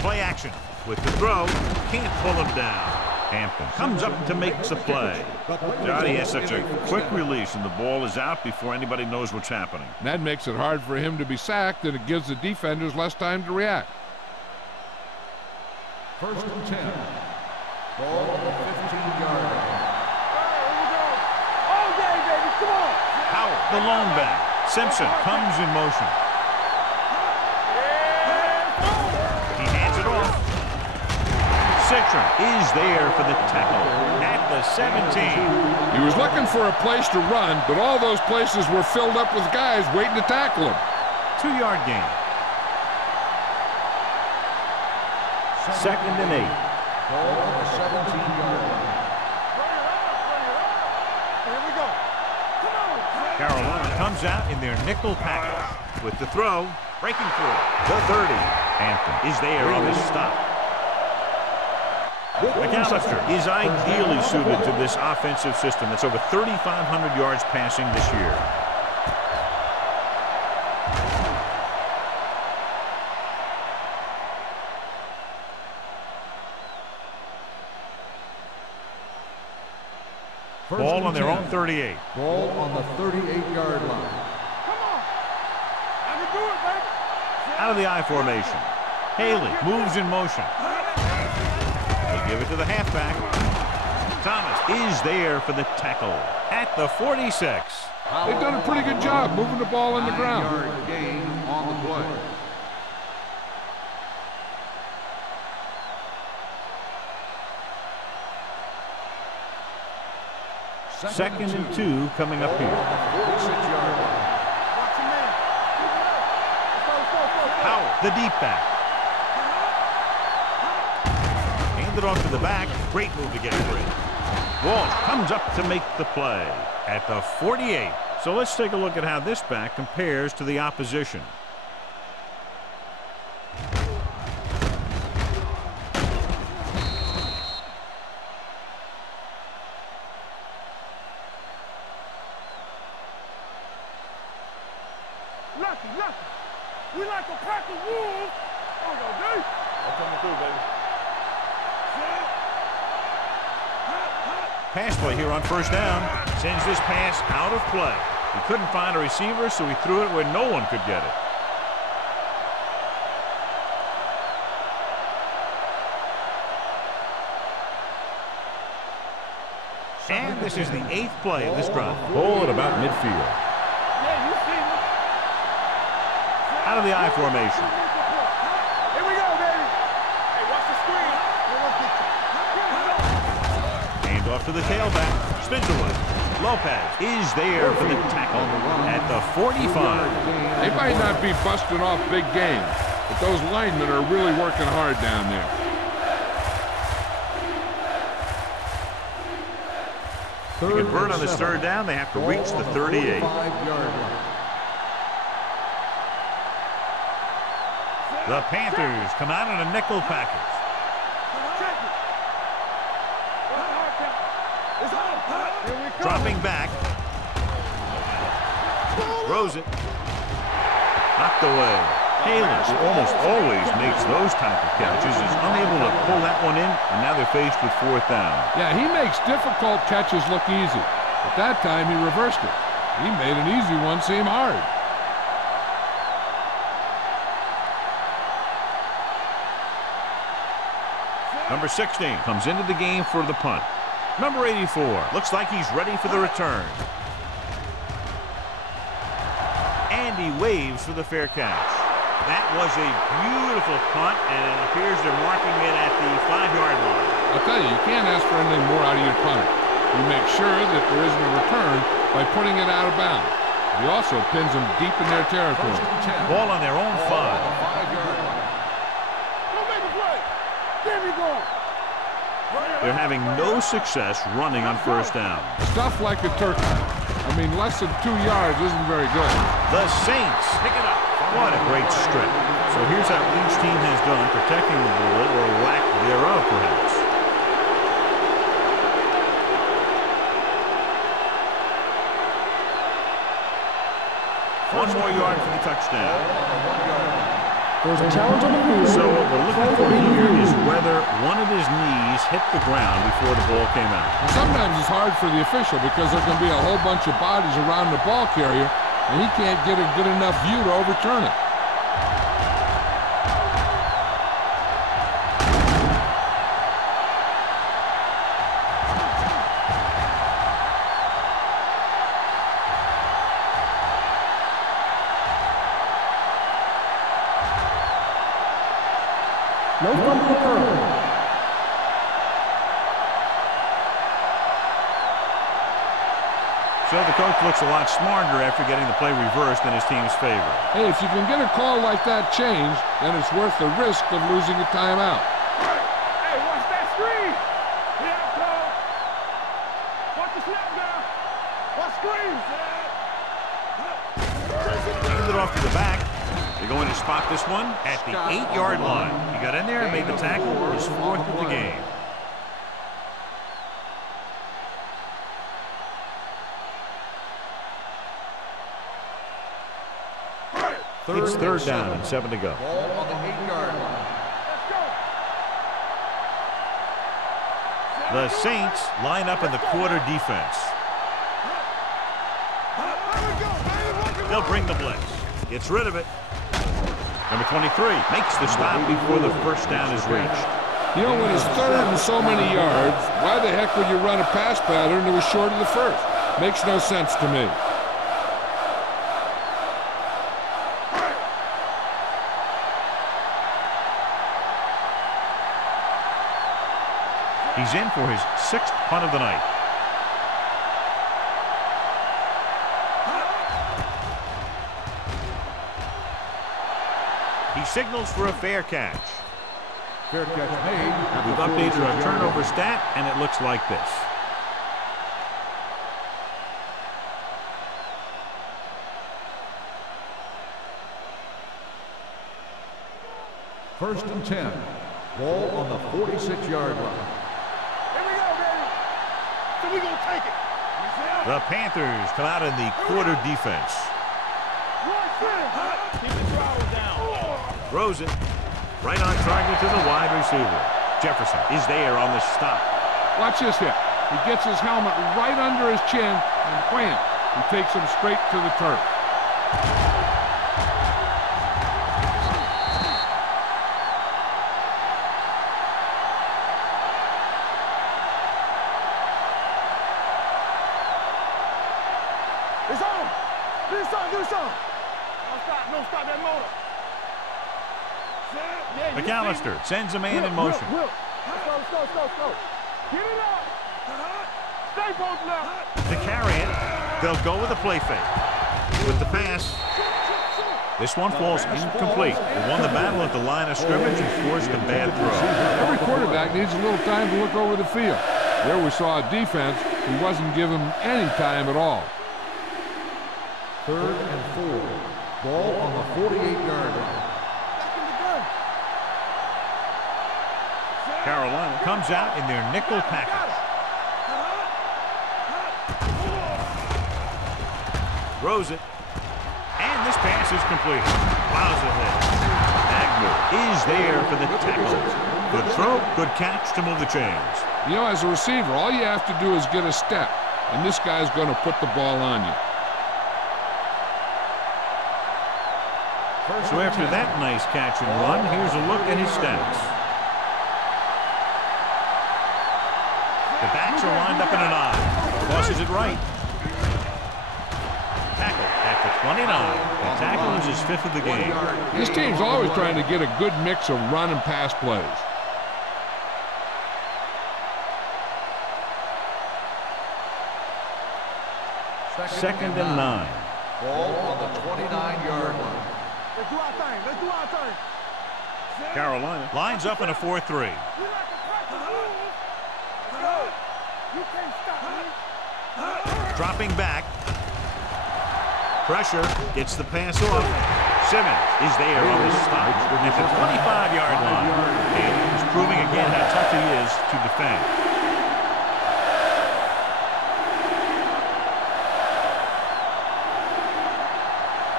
Play action. With the throw, can't pull him down. Hampton comes up to make the play. Johnny has such a quick release, and the ball is out before anybody knows what's happening. That makes it hard for him to be sacked, and it gives the defenders less time to react. 1st and 10. Ball on the 15-yard line. Here we go. All day, baby. Come on. Howell, the lone back. Simpson comes in motion. He hands it off. Citron is there for the tackle at the 17. He was looking for a place to run, but all those places were filled up with guys waiting to tackle him. 2-yard gain. 2nd and 8. Ball on the 17-yard line. Here we go. Come on. Carolina comes out in their nickel package with the throw, breaking through the 30. Hampton is there on this stop. McAllister is ideally suited to this offensive system that's over 3,500 yards passing this year. Ball on their own 38. Ball on the 38-yard line. Come on. I can do it, baby. Out of the I formation. Haley moves in motion. They give it to the halfback. Thomas is there for the tackle at the 46. They've done a pretty good job moving the ball on the ground. 9-yard gain on the play. Second and 2 coming up here. 46-yard line. Watch your man. Let's go. Howell, the deep back. Handed off to the back. Great move to get free. Walsh comes up to make the play at the 48. So let's take a look at how this back compares to the opposition. Lucky. We like a pack of wolves. There we go, dude. That's coming through, baby. Pass play here on 1st down. Sends this pass out of play. He couldn't find a receiver, so he threw it where no one could get it. And this is the 8th play of this drive. Ball at about midfield. Yeah, you see me. Out of the I formation. Here we go, baby. Hey, watch the screen. Hand off to the tailback. Spins away. Lopez is there for the tackle at the 45. They might not be busting off big game, but those linemen are really working hard down there. To convert on this 3rd down, they have to reach the 38. 5-yard line. The Panthers come out in a nickel package. Dropping back. Throws it. Knocked away. Haley, who almost always makes those type of catches, is unable to pull that one in, and now they're faced with 4th down. Yeah, he makes difficult catches look easy. But that time he reversed it. He made an easy one seem hard. Number 16 comes into the game for the punt. Number 84 looks like he's ready for the return. and he waves for the fair catch. That was a beautiful punt, and it appears they're marking it at the 5-yard line. I'll tell you, you can't ask for anything more out of your punter. You make sure that there isn't a return by putting it out of bounds. He also pins them deep in their territory. Ball on their own 5. Don't make a play. There we go. They're having no success running on first down. Stuff like a turkey. I mean, less than 2 yards isn't very good. The Saints pick it up. What a great strip. So here's how each team has done protecting the ball, or lack thereof, perhaps. One more yard for the touchdown. There's a challenge on the field. So what we're looking for here is whether one of his knees hit the ground before the ball came out. And sometimes it's hard for the official because there can be a whole bunch of bodies around the ball carrier, and he can't get a good enough view to overturn it. No fumble occurred. So the coach looks a lot smarter after getting the play reversed in his team's favor. Hey, if you can get a call like that changed, then it's worth the risk of losing a timeout. Hey, watch that screen. Yeah, call. Watch the snap down. Watch screens. Hand it off to the back. They're going to spot this one at the 8-yard line. He got in there and made the tackle. His 4th of the game. It's 3rd down and 7 to go. Ball on the 8-yard line. The Saints line up in the quarter defense. They'll bring the blitz. Gets rid of it. Number 23 makes the stop before the first down is reached. You know, when it's 3rd and so many yards, why the heck would you run a pass pattern that was short of the first? Makes no sense to me. He's in for his 6th punt of the night. He signals for a fair catch. Fair catch made. We've updated our turnover stat, and it looks like this. First and 10. Ball on the 46-yard line. Here we go, baby. So we gonna take it. The Panthers come out in the quarter defense. Keep the throttle down. Throws it right on target to the wide receiver. Jefferson is there on the stop. Watch this hit. He gets his helmet right under his chin, and wham, he takes him straight to the turf. It's on. Do something. Don't stop that motor. Yeah, McAllister sends a man in motion. Let's go. Get it up. Stay posted up. To carry it, they'll go with a play fake. With the pass, this one falls incomplete. They won the battle at the line of scrimmage and forced a bad throw. Every quarterback needs a little time to look over the field. There we saw a defense who wasn't given any time at all. 3rd and 4. Ball on the 48-yard line. Carolina comes out in their nickel package. Throws it. And this pass is completed. Plows ahead. Agnew is there for the tackle. Good throw, good catch to move the chains. You know, as a receiver, all you have to do is get a step, and this guy's going to put the ball on you. So after that nice catch and run, here's a look at his stats. The backs are lined up in an I. Tosses it right. Tackle at the 29. The Tackle is his 5th of the game. This team's always trying to get a good mix of run and pass plays. Second and 9. Ball on the 29-yard line. Let's do our thing. Let's do our thing. Carolina lines up in a 4-3. We like to practice rules. You can't stop me. Dropping back. Pressure, gets the pass off. Simmons is there on the stop at the 25-yard line. And he's proving again how tough he is to defend.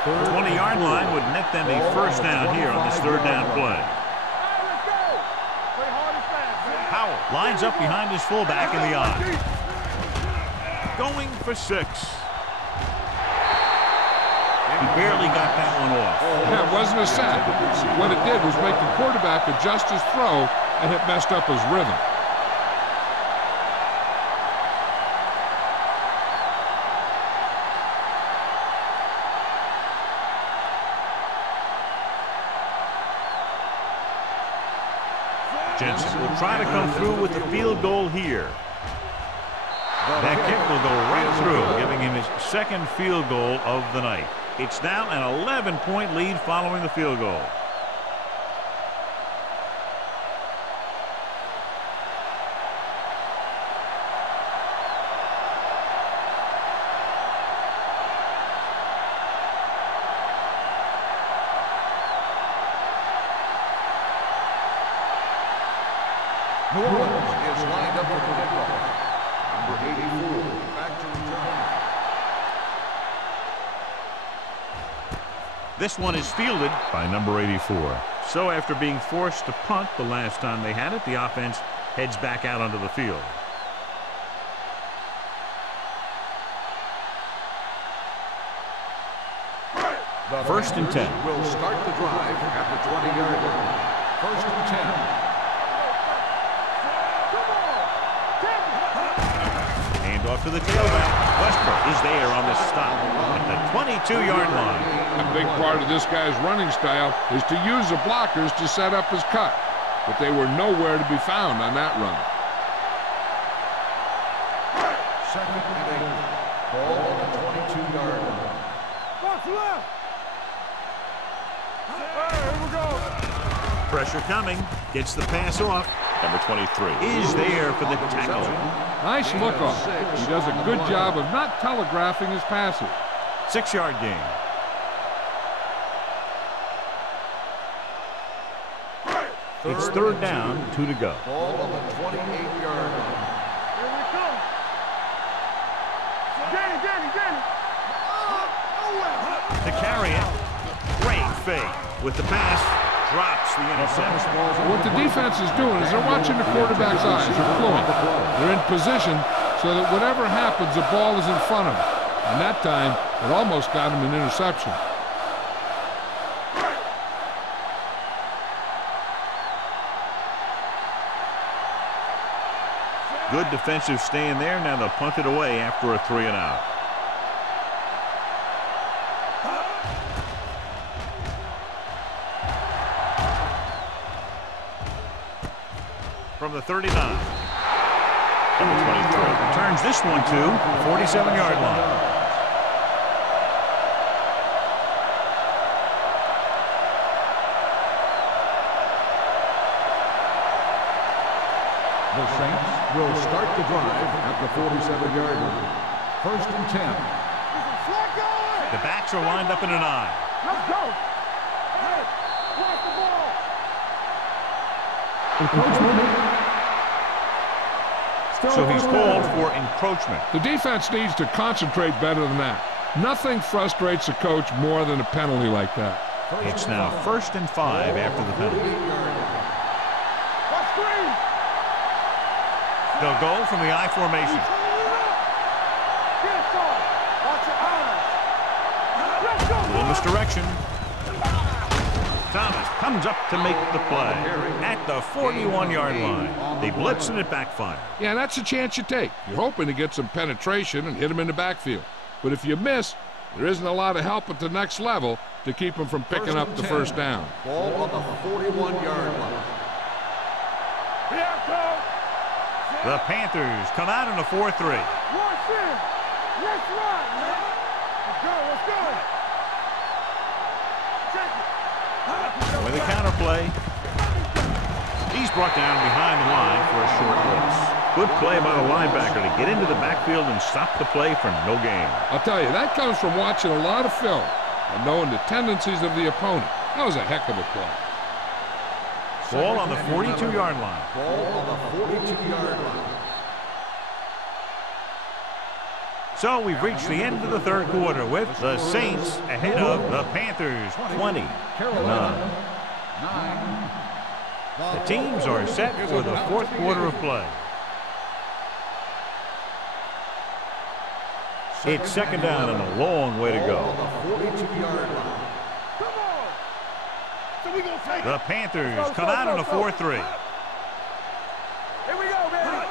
20-yard line would net them a first down here on this 3rd down play. Let's go. Play hard and fast, man. Powell lines up behind his fullback in the I. Going for 6. He barely got that one off. Yeah, it wasn't a sack. What it did was make the quarterback adjust his throw, and it messed up his rhythm. Jensen will try to come through with the field goal here. That kick will go right through, giving him his 2nd field goal of the night. It's now an 11-point lead following the field goal. New Orleans is lined up for the kickoff. Number 84, back to return. This one is fielded by number 84. So after being forced to punt the last time they had it, the offense heads back out onto the field. The 1st and 10. Will start the drive at the 20-yard line. 1st and 10. Off to the tailback. Westbrook is there on the stop at the 22-yard line. A big part of this guy's running style is to use the blockers to set up his cut, but they were nowhere to be found on that run. 2nd and 8. Ball on the 22-yard line. Box left. Here we go. Pressure coming. Gets the pass off. Number 23 is there for the tackle. Nice look off. He does a good job of not telegraphing his passes. 6-yard gain. It's 3rd down, 2 to go. Ball on the 28-yard line. Here we come. Get it. To carry it. Great fake with the pass. Drops the interception. What the defense is doing is they're watching the quarterback's eyes. They're fluent. They're in position so that whatever happens, the ball is in front of them. And that time, it almost got him an interception. Good defensive stand there. Now they'll punt it away after a 3 and out. From the 39. Number 23 returns this one to the 47-yard line. The Saints will start the drive at the 47-yard line. 1st and 10. The backs are lined up in an I. Let's go. Hey, watch the ball. Encroachment. So he's called for encroachment. The defense needs to concentrate better than that. Nothing frustrates a coach more than a penalty like that. It's now 1st and 5 after the penalty. Watch screen. They'll go from the I formation. Get it, son. Watch your eyes. Let's go. Little misdirection. Thomas comes up to make the play at the 41-yard line. They blitz and it backfires. Yeah, that's a chance you take. You're hoping to get some penetration and hit him in the backfield. But if you miss, There isn't a lot of help at the next level to keep them from picking up the first down. Ball on the 41-yard line. The Panthers come out in a 4-3. Watch in. Let's run, man. Let's go, let's go. Check it. With a counter play. He's brought down behind the line for a short race. Good play by the linebacker to get into the backfield and stop the play for no gain. I'll tell you, that comes from watching a lot of film and knowing the tendencies of the opponent. That was a heck of a play. Ball on the 42-yard line. Ball on the 42-yard line. So we've reached the end of the third quarter with the Saints ahead of the Panthers 20. Carolina 9. The teams are set for the fourth quarter of play. It's second down and a long way to go. The Panthers come out in a 4-3. Here we go, baby.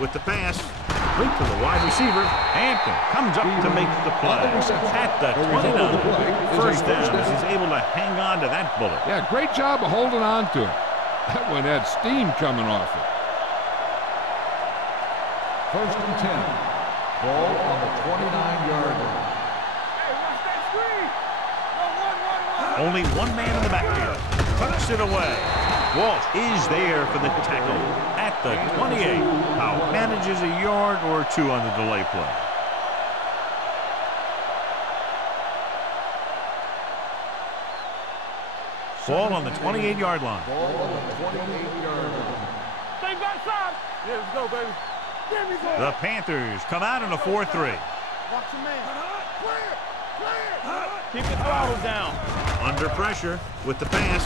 With the pass, complete to the wide receiver. Hampton comes up to make the play. At the 29, first down as he's able to hang on to that bullet. Yeah, great job of holding on to it. That one had steam coming off it. First and 10. Ball on the 29-yard line. Hey, watch that screen. Run. Only one man in the backfield. Tucks it away. Walsh is there for the tackle at the 28. Powell manages a yard or two on the delay play. Ball on the 28-yard line. Ball on the 28-yard line. Stay backside. Yeah, let's go, baby. There we go. The Panthers come out in a 4-3. Watch your man. Clear. Keep the throttle down. Under pressure with the pass.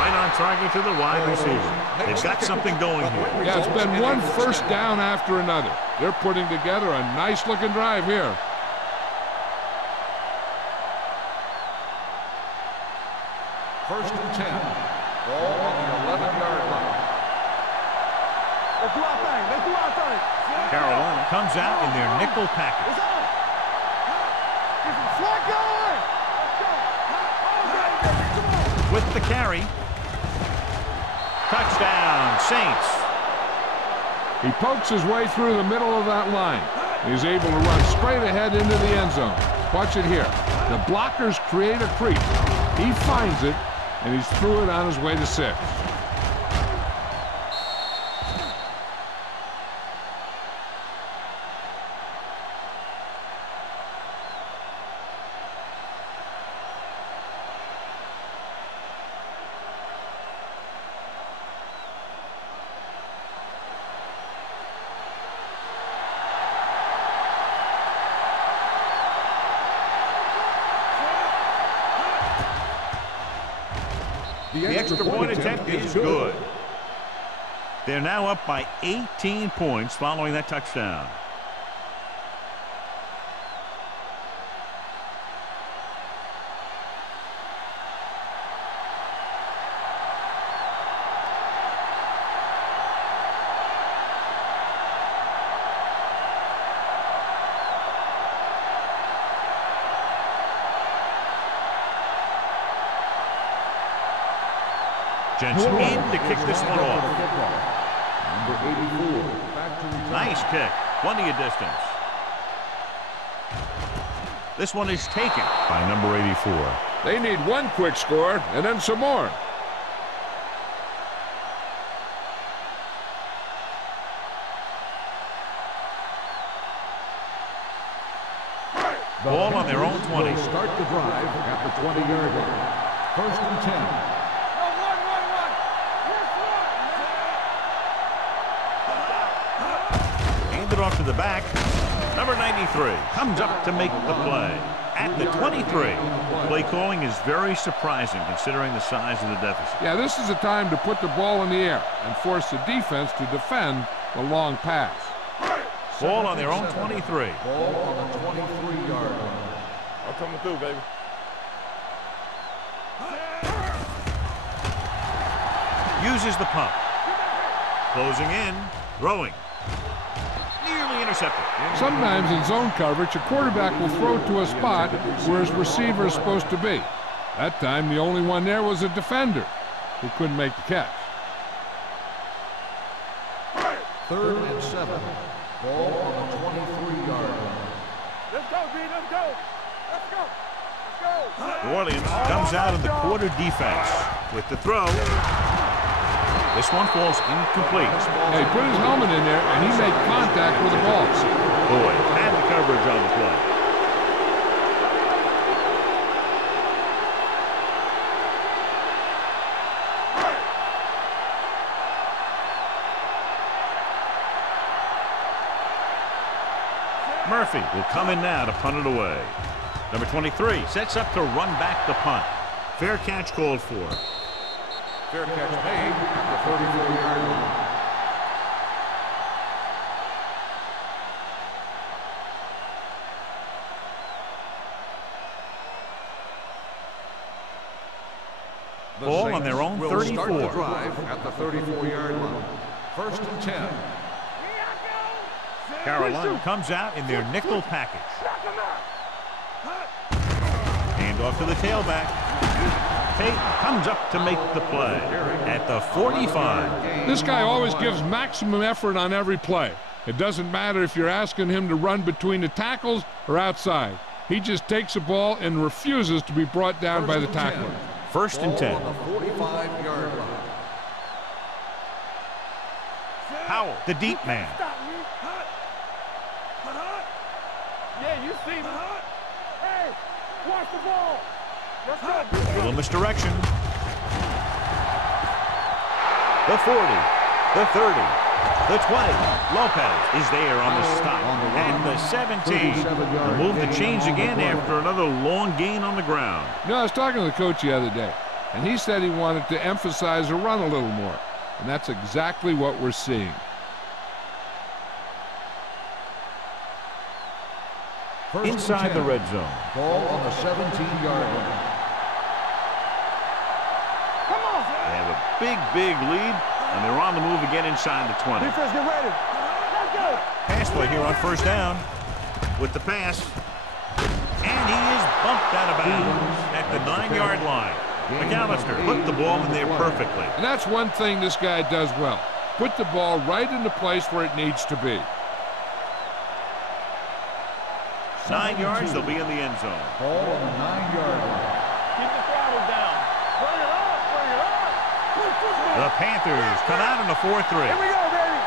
Right on target to the wide receiver. They've got something going here. Yeah, it's been one first down after another. They're putting together a nice-looking drive here. First and 10. Ball on the 11-yard line. Let's do our thing. Let's do our thing. Carolina comes out in their nickel package. It's on. Get some slack going. Let's go. With the carry. Touchdown, Saints. He pokes his way through the middle of that line. He's able to run straight ahead into the end zone. Watch it here. The blockers create a crease. He finds it, and he's through it on his way to 6. The extra point attempt is good. They're now up by 18 points following that touchdown. Jensen in to kick this one off. Number 84. Back to return. Nice kick. Plenty of distance. This one is taken by number 84. They need one quick score and then some more. Ball on their own 20. Will start the drive at the 20-yard line. First and 10. Handed off to the back. Number 93 comes up to make the play. At the 23. Play calling is very surprising considering the size of the deficit. Yeah, this is a time to put the ball in the air and force the defense to defend the long pass. Ball on their own 23. Ball on the 23-yard line. I'm coming through, baby. Uses the pump. Closing in. Throwing. Nearly intercepted. Sometimes in zone coverage, a quarterback will throw to a spot where his receiver is supposed to be. That time, the only one there was a defender who couldn't make the catch. 3rd and 7. Ball on the 23-yard line. Let's go, B. Let's go. Let's go. Let's go. New Orleans comes out of the quarter defense with the throw. This one falls incomplete. He put his helmet in there, and he made contact with the ball. Boyd had the coverage on the play. Murphy will come in now to punt it away. Number 23 sets up to run back the punt. Fair catch called for. Fair catch made at the 34-yard line. Ball on their own 34. Start the drive at the 34-yard line. 1st and 10. Carolina comes out in their nickel package. Hand off to the tailback. Tate comes up to make the play at the 45. This guy always gives maximum effort on every play. It doesn't matter if you're asking him to run between the tackles or outside. He just takes the ball and refuses to be brought down by the tackler. 1st and 10. On the 45-yard line. Howell, the deep man. Yeah, you see me. Hey, watch the ball. Let's go. Little misdirection. The 40, the 30, the 20. Lopez is there on the stop. And the 17. The move to change again after another long gain on the ground. You know, I was talking to the coach the other day, and he said he wanted to emphasize the run a little more. And that's exactly what we're seeing. Inside the red zone. Ball on the 17-yard line. Come on. They have a big lead, and they're on the move again inside the 20. Defense, get ready. Let's go. Pass play here on 1st down with the pass. And he is bumped out of bounds at the 9-yard line. McAllister put the ball in there perfectly. And that's one thing this guy does well. Put the ball right in the place where it needs to be. 9 yards, they'll be in the end zone. Ball on the 9-yard line. Keep the throttle down. Bring it up. Bring it up. The Panthers come out in the 4-3. Here we go, baby.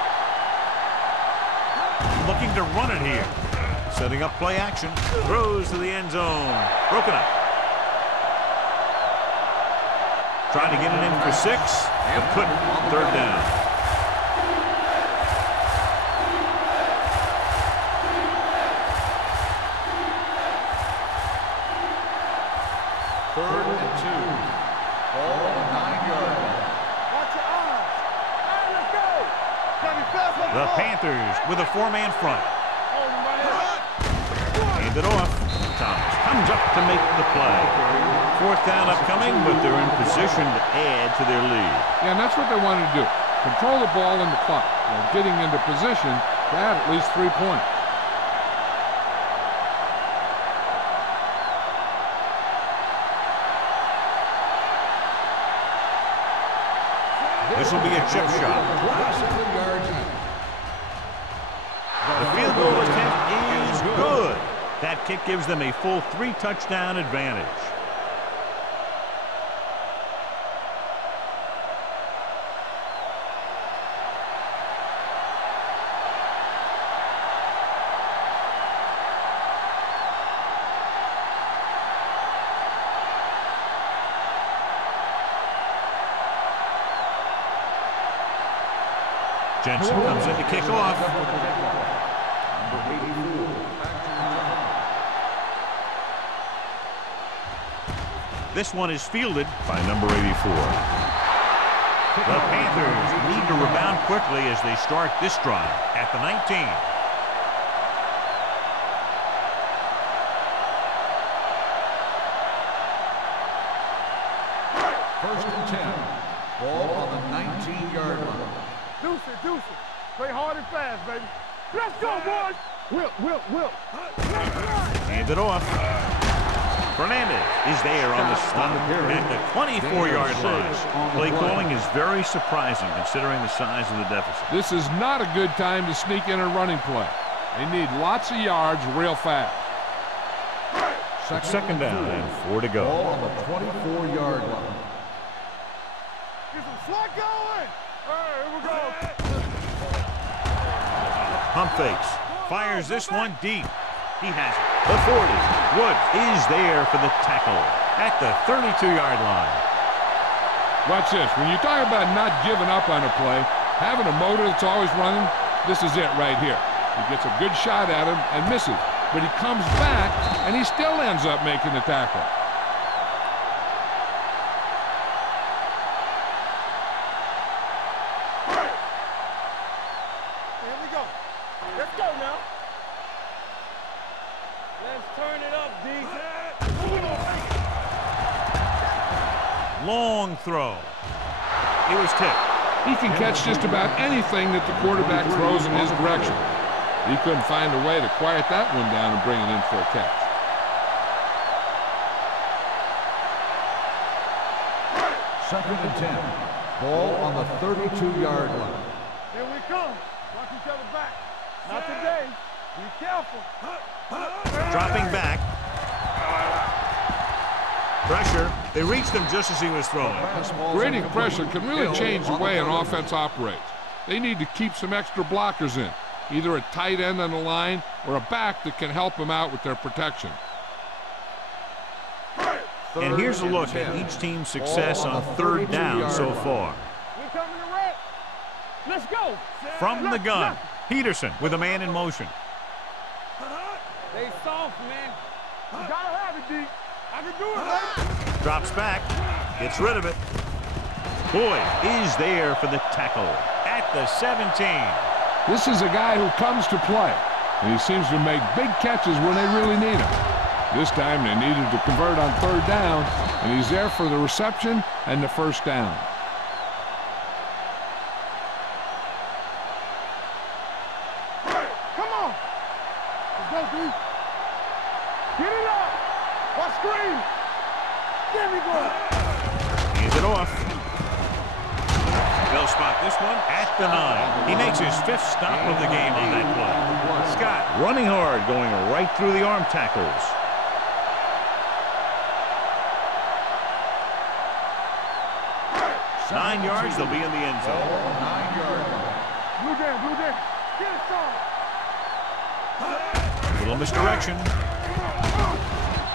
Looking to run it here. Setting up play action. Throws to the end zone. Broken up. Trying to get it in for 6, but couldn't. 3rd down. The Panthers with a 4-man front. Hand it off. Thomas comes up to make the play. 4th down upcoming, but they're in position to add to their lead. Yeah, and that's what they wanted to do. Control the ball in the clock while getting into position to add at least 3 points. This will be a chip shot. The field goal attempt is good. That kick gives them a full 3-touchdown advantage. Jensen comes in to kick off. This one is fielded by number 84. The Panthers need to rebound quickly as they start this drive at the 19. First and 10. Ball on the 19-yard line. Deuce it. Play hard and fast, baby. Let's go, boys. Will. Hand it off. Fernandez is there on the stop at the 24-yard line. Play calling is very surprising considering the size of the deficit. This is not a good time to sneak in a running play. They need lots of yards real fast. Second down and 4 to go. Ball on the 24-yard line. Get some slack going. All right, here we go. Pump fakes. Fires this one deep. He has it. The 40. Woods is there for the tackle at the 32-yard line. Watch this. When you talk about not giving up on a play, having a motor that's always running, this is it right here. He gets a good shot at him and misses. But he comes back, and he still ends up making the tackle. Here we go. Let's go now. Let's turn it up, D. Long throw. It was tipped. He can catch just about anything that the quarterback throws in his direction. He couldn't find a way to quiet that one down and bring it in for a catch. Second and 10. Ball on the 32-yard line. Here we come. Watch each other back. Not today. Be careful. Dropping back. Pressure. They reached him just as he was throwing. Creating pressure can really change the way an offense operates. They need to keep some extra blockers in, either a tight end on the line or a back that can help them out with their protection. And here's a look at each team's success on third down so far. We coming to red. Let's go. From the gun, Peterson with a man in motion. They soft, man. You gotta have it, D. I can do it, baby. Drops back, gets rid of it. Boyd is there for the tackle at the 17. This is a guy who comes to play, and he seems to make big catches when they really need him. This time they needed to convert on third down, and he's there for the reception and the first down. Come on. Let's go, D. Get it up. What screen? There we go. Hands it off. They'll spot this one at the 9. He makes his 5th stop of the game on that play. Scott running hard, going right through the arm tackles. Nine yards, they'll be in the end zone. 9-yard line. Blue down. Get it, son. Little misdirection.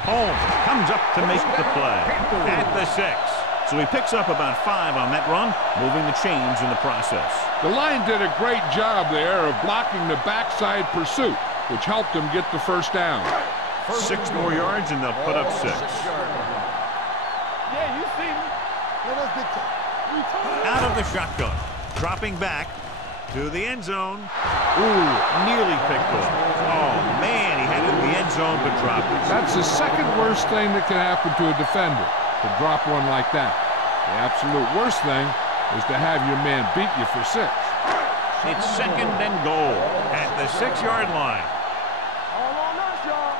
Holmes comes up to make the play at the 6. So he picks up about 5 on that run, moving the chains in the process. The line did a great job there of blocking the backside pursuit, which helped them get the first down. 6 more yards, and they'll put up 6. Yeah, you see me. Let us get you. Out of the shotgun, dropping back to the end zone. Ooh, nearly picked off. Oh, man, he had it in the end zone, but dropped it. That's the second worst thing that can happen to a defender, to drop one like that. The absolute worst thing is to have your man beat you for 6. It's second and goal at the 6-yard line. All on us, y'all.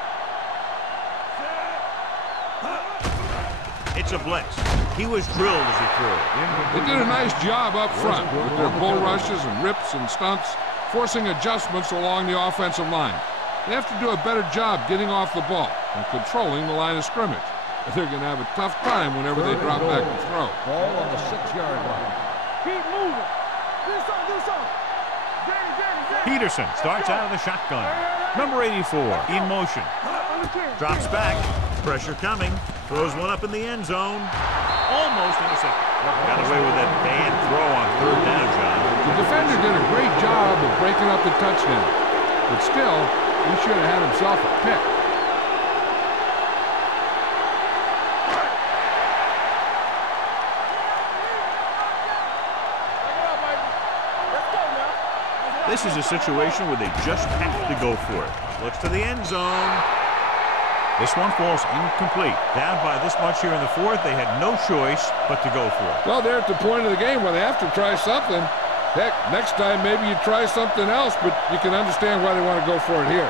It's a blitz. He was drilled as he threw it. They did a nice job up front with their bull rushes and rips and stunts, forcing adjustments along the offensive line. They have to do a better job getting off the ball and controlling the line of scrimmage. They're going to have a tough time whenever they drop back to throw. Ball on the 6-yard line. Keep moving. Do something. Danny. Peterson starts out of the shotgun. Number 84 in motion. Drops back. Pressure coming. Throws one up in the end zone. Almost intercepted. Got away with that bad throw on third down, John. The defender did a great job of breaking up the touchdown. But still, he should have had himself a pick. This is a situation where they just have to go for it. Looks to the end zone. This one falls incomplete. Down by this much here in the 4th, they had no choice but to go for it. Well, they're at the point of the game where they have to try something. Heck, next time maybe you try something else, but you can understand why they want to go for it here.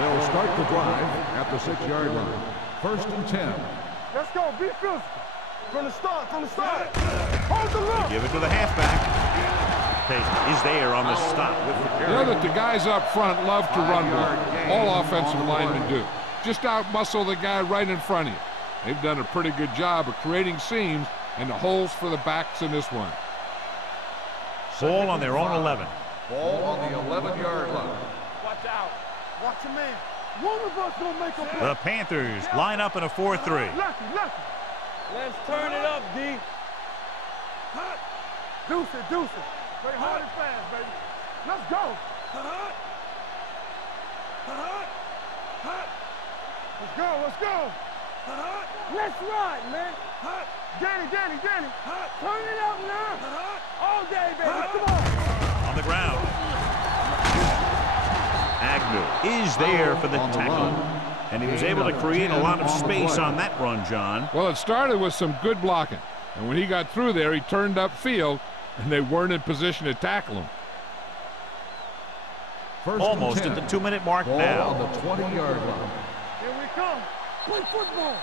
They'll start the drive at the 6-yard line. 1st and 10. Let's go. Be physical. From the start. Hold the look. Give it to the halfback. Payton is there on the stop with the carry. You know that the guys up front love to run block. All offensive linemen do. Just out-muscle the guy right in front of you. They've done a pretty good job of creating seams and the holes for the backs in this one. Ball on their own 11. Ball on the 11-yard line. Watch out. Watch your man. One of us gonna make a play. The Panthers line up in a 4-3. Lucky. Let's turn it up, D. Deuce it. Play hard and fast, baby. Let's go. Let's go. Let's ride, man. Danny. Turn it up now. All day, baby. Come on. On the ground. Agnew is there for the tackle. And he was able to create a lot of space on that run, John. Well, it started with some good blocking. And when he got through there, he turned upfield, and they weren't in position to tackle him. Almost at the 2-minute mark Ball now. on the 20-yard line. Here we come. Play football.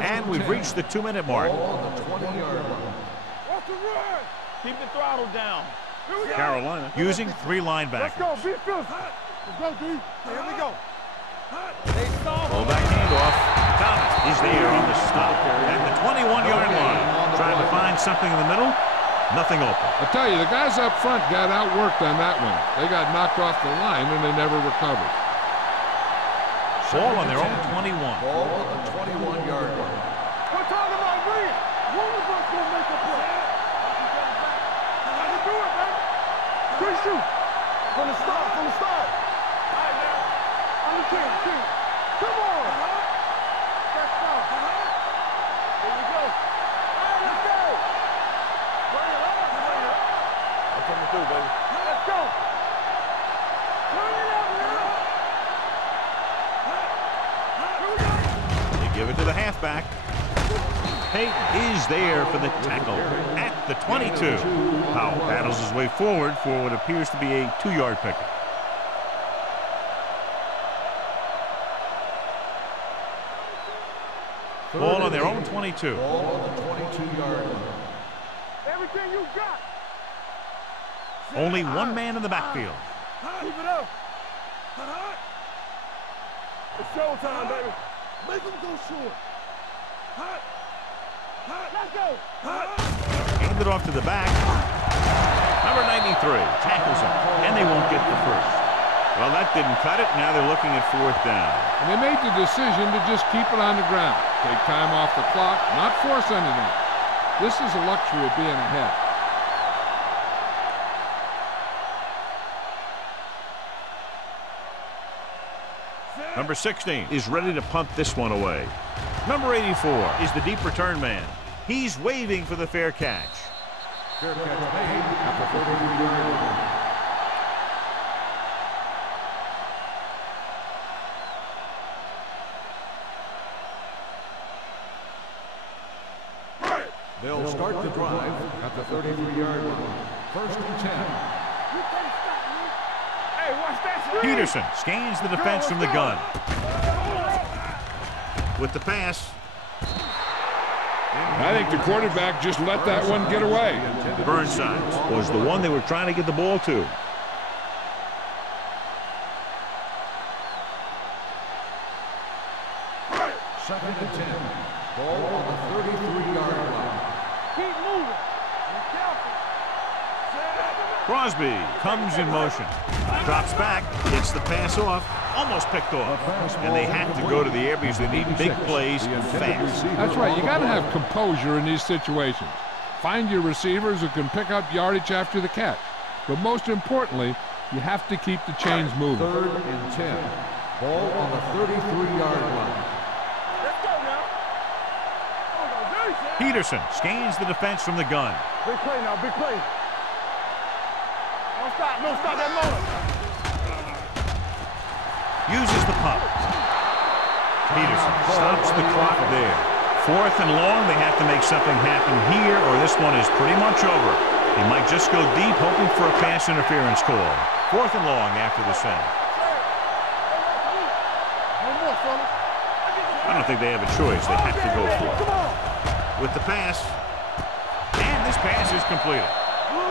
And we've reached the 2-minute mark. Ball on the 20-yard line. What's the run? Keep the throttle down. Here we go. Carolina using 3 linebackers. Let's go. Be physical. Let's go, D. Here we go. Pull back handoff. Thomas is there on the stop. At the 21-yard line. Trying to find something in the middle. Nothing open. I tell you, the guys up front got outworked on that one. They got knocked off the line, and they never recovered. Ball on their own 21. Ball on the 21-yard line. We're talking about Reed. One of us gonna make a play. How you do it, man? Good shoot. From the start. All right, man. I'm the king. Come on. Let's go. Here we go. All right, let's go. Bring it up. That's what we do, baby. Let's go. Turn it up now. Give it to the halfback. Payton is there for the tackle at the 22. Powell paddles his way forward for what appears to be a 2-yard pickup. Ball on their own 22. Ball on the 22-yard line. Everything you got. Only one man in the backfield. Keep it up. It's showtime, baby. Make him go short. Let's go. Hand it off to the back. Number 93 tackles him, and they won't get the first. Well, that didn't cut it. Now they're looking at 4th down. And they made the decision to just keep it on the ground. Take time off the clock, not force anything. This is a luxury of being ahead. Number 16 is ready to punt this one away. Number 84 is the deep return man. He's waving for the fair catch. Fair catch made at the 33-yard line. They'll start the drive at the 33-yard line. 1st and 10. Hey, watch that screen. Peterson scans the defense from the gun. With the pass. I think the quarterback just let that one get away. Burnside was the one they were trying to get the ball to. Second and 10. Ball on the 33-yard line. Keep moving. Be careful. Crosby comes in motion. Drops back, gets the pass off, almost picked off. And they have to go to the air because they need big plays fast. That's right. You got to have composure in these situations. Find your receivers who can pick up yardage after the catch. But most importantly, you have to keep the chains moving. 3rd and 10. Ball on the 33-yard line. Let's go now. Peterson scans the defense from the gun. Big play now, big play. Don't stop. No, stop that motor. Uses the pump. Peterson stops the clock there. 4th and long. They have to make something happen here, or this one is pretty much over. He might just go deep, hoping for a pass interference call. 4th and long after the sack. I don't think they have a choice. They have to go for it. With the pass. And this pass is completed.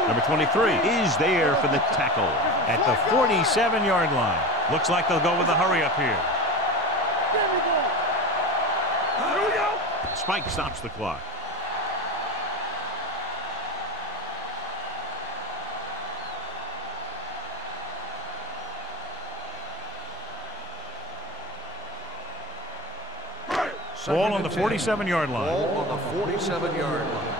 Number 23 is there for the tackle at the 47-yard line. Looks like they'll go with a hurry up here. Spike stops the clock. Ball on the 47-yard line. Ball on the 47-yard line.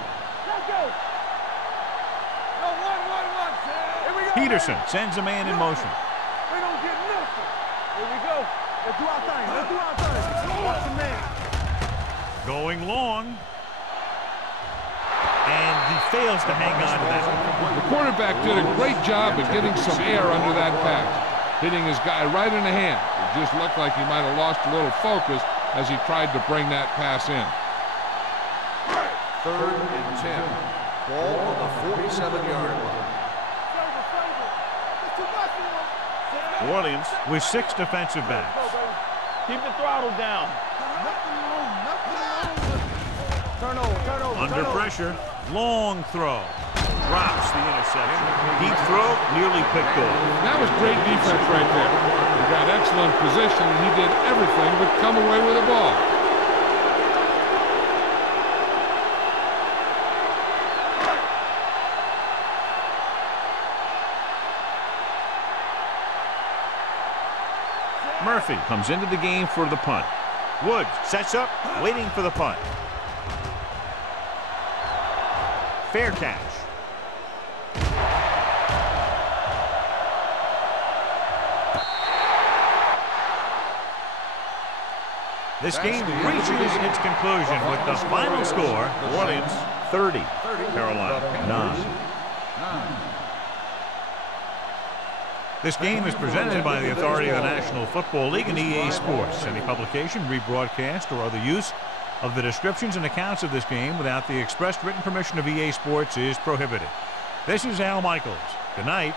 Peterson sends a man in motion. We don't get nothing. Here we go. Let's do our thing. Let's do our thing. Watch the man. Going long. And he fails to hang on to that one. The quarterback did a great job of getting some air under that pass, hitting his guy right in the hand. It just looked like he might have lost a little focus as he tried to bring that pass in. 3rd and 10. Ball on the 47-yard line. Orleans with 6 defensive backs. Keep the throttle down. Turn over. Under pressure. Long throw. Drops the interception. Deep throw, nearly picked off. That was great defense right there. He got excellent position, and he did everything but come away with the ball. Murphy comes into the game for the punt. Woods sets up, waiting for the punt. Fair catch. This game reaches its conclusion with the final score, Orleans 30, Carolina 9. This game is presented by the authority of the National Football League and EA Sports. Any publication, rebroadcast, or other use of the descriptions and accounts of this game without the expressed written permission of EA Sports is prohibited. This is Al Michaels. Good night.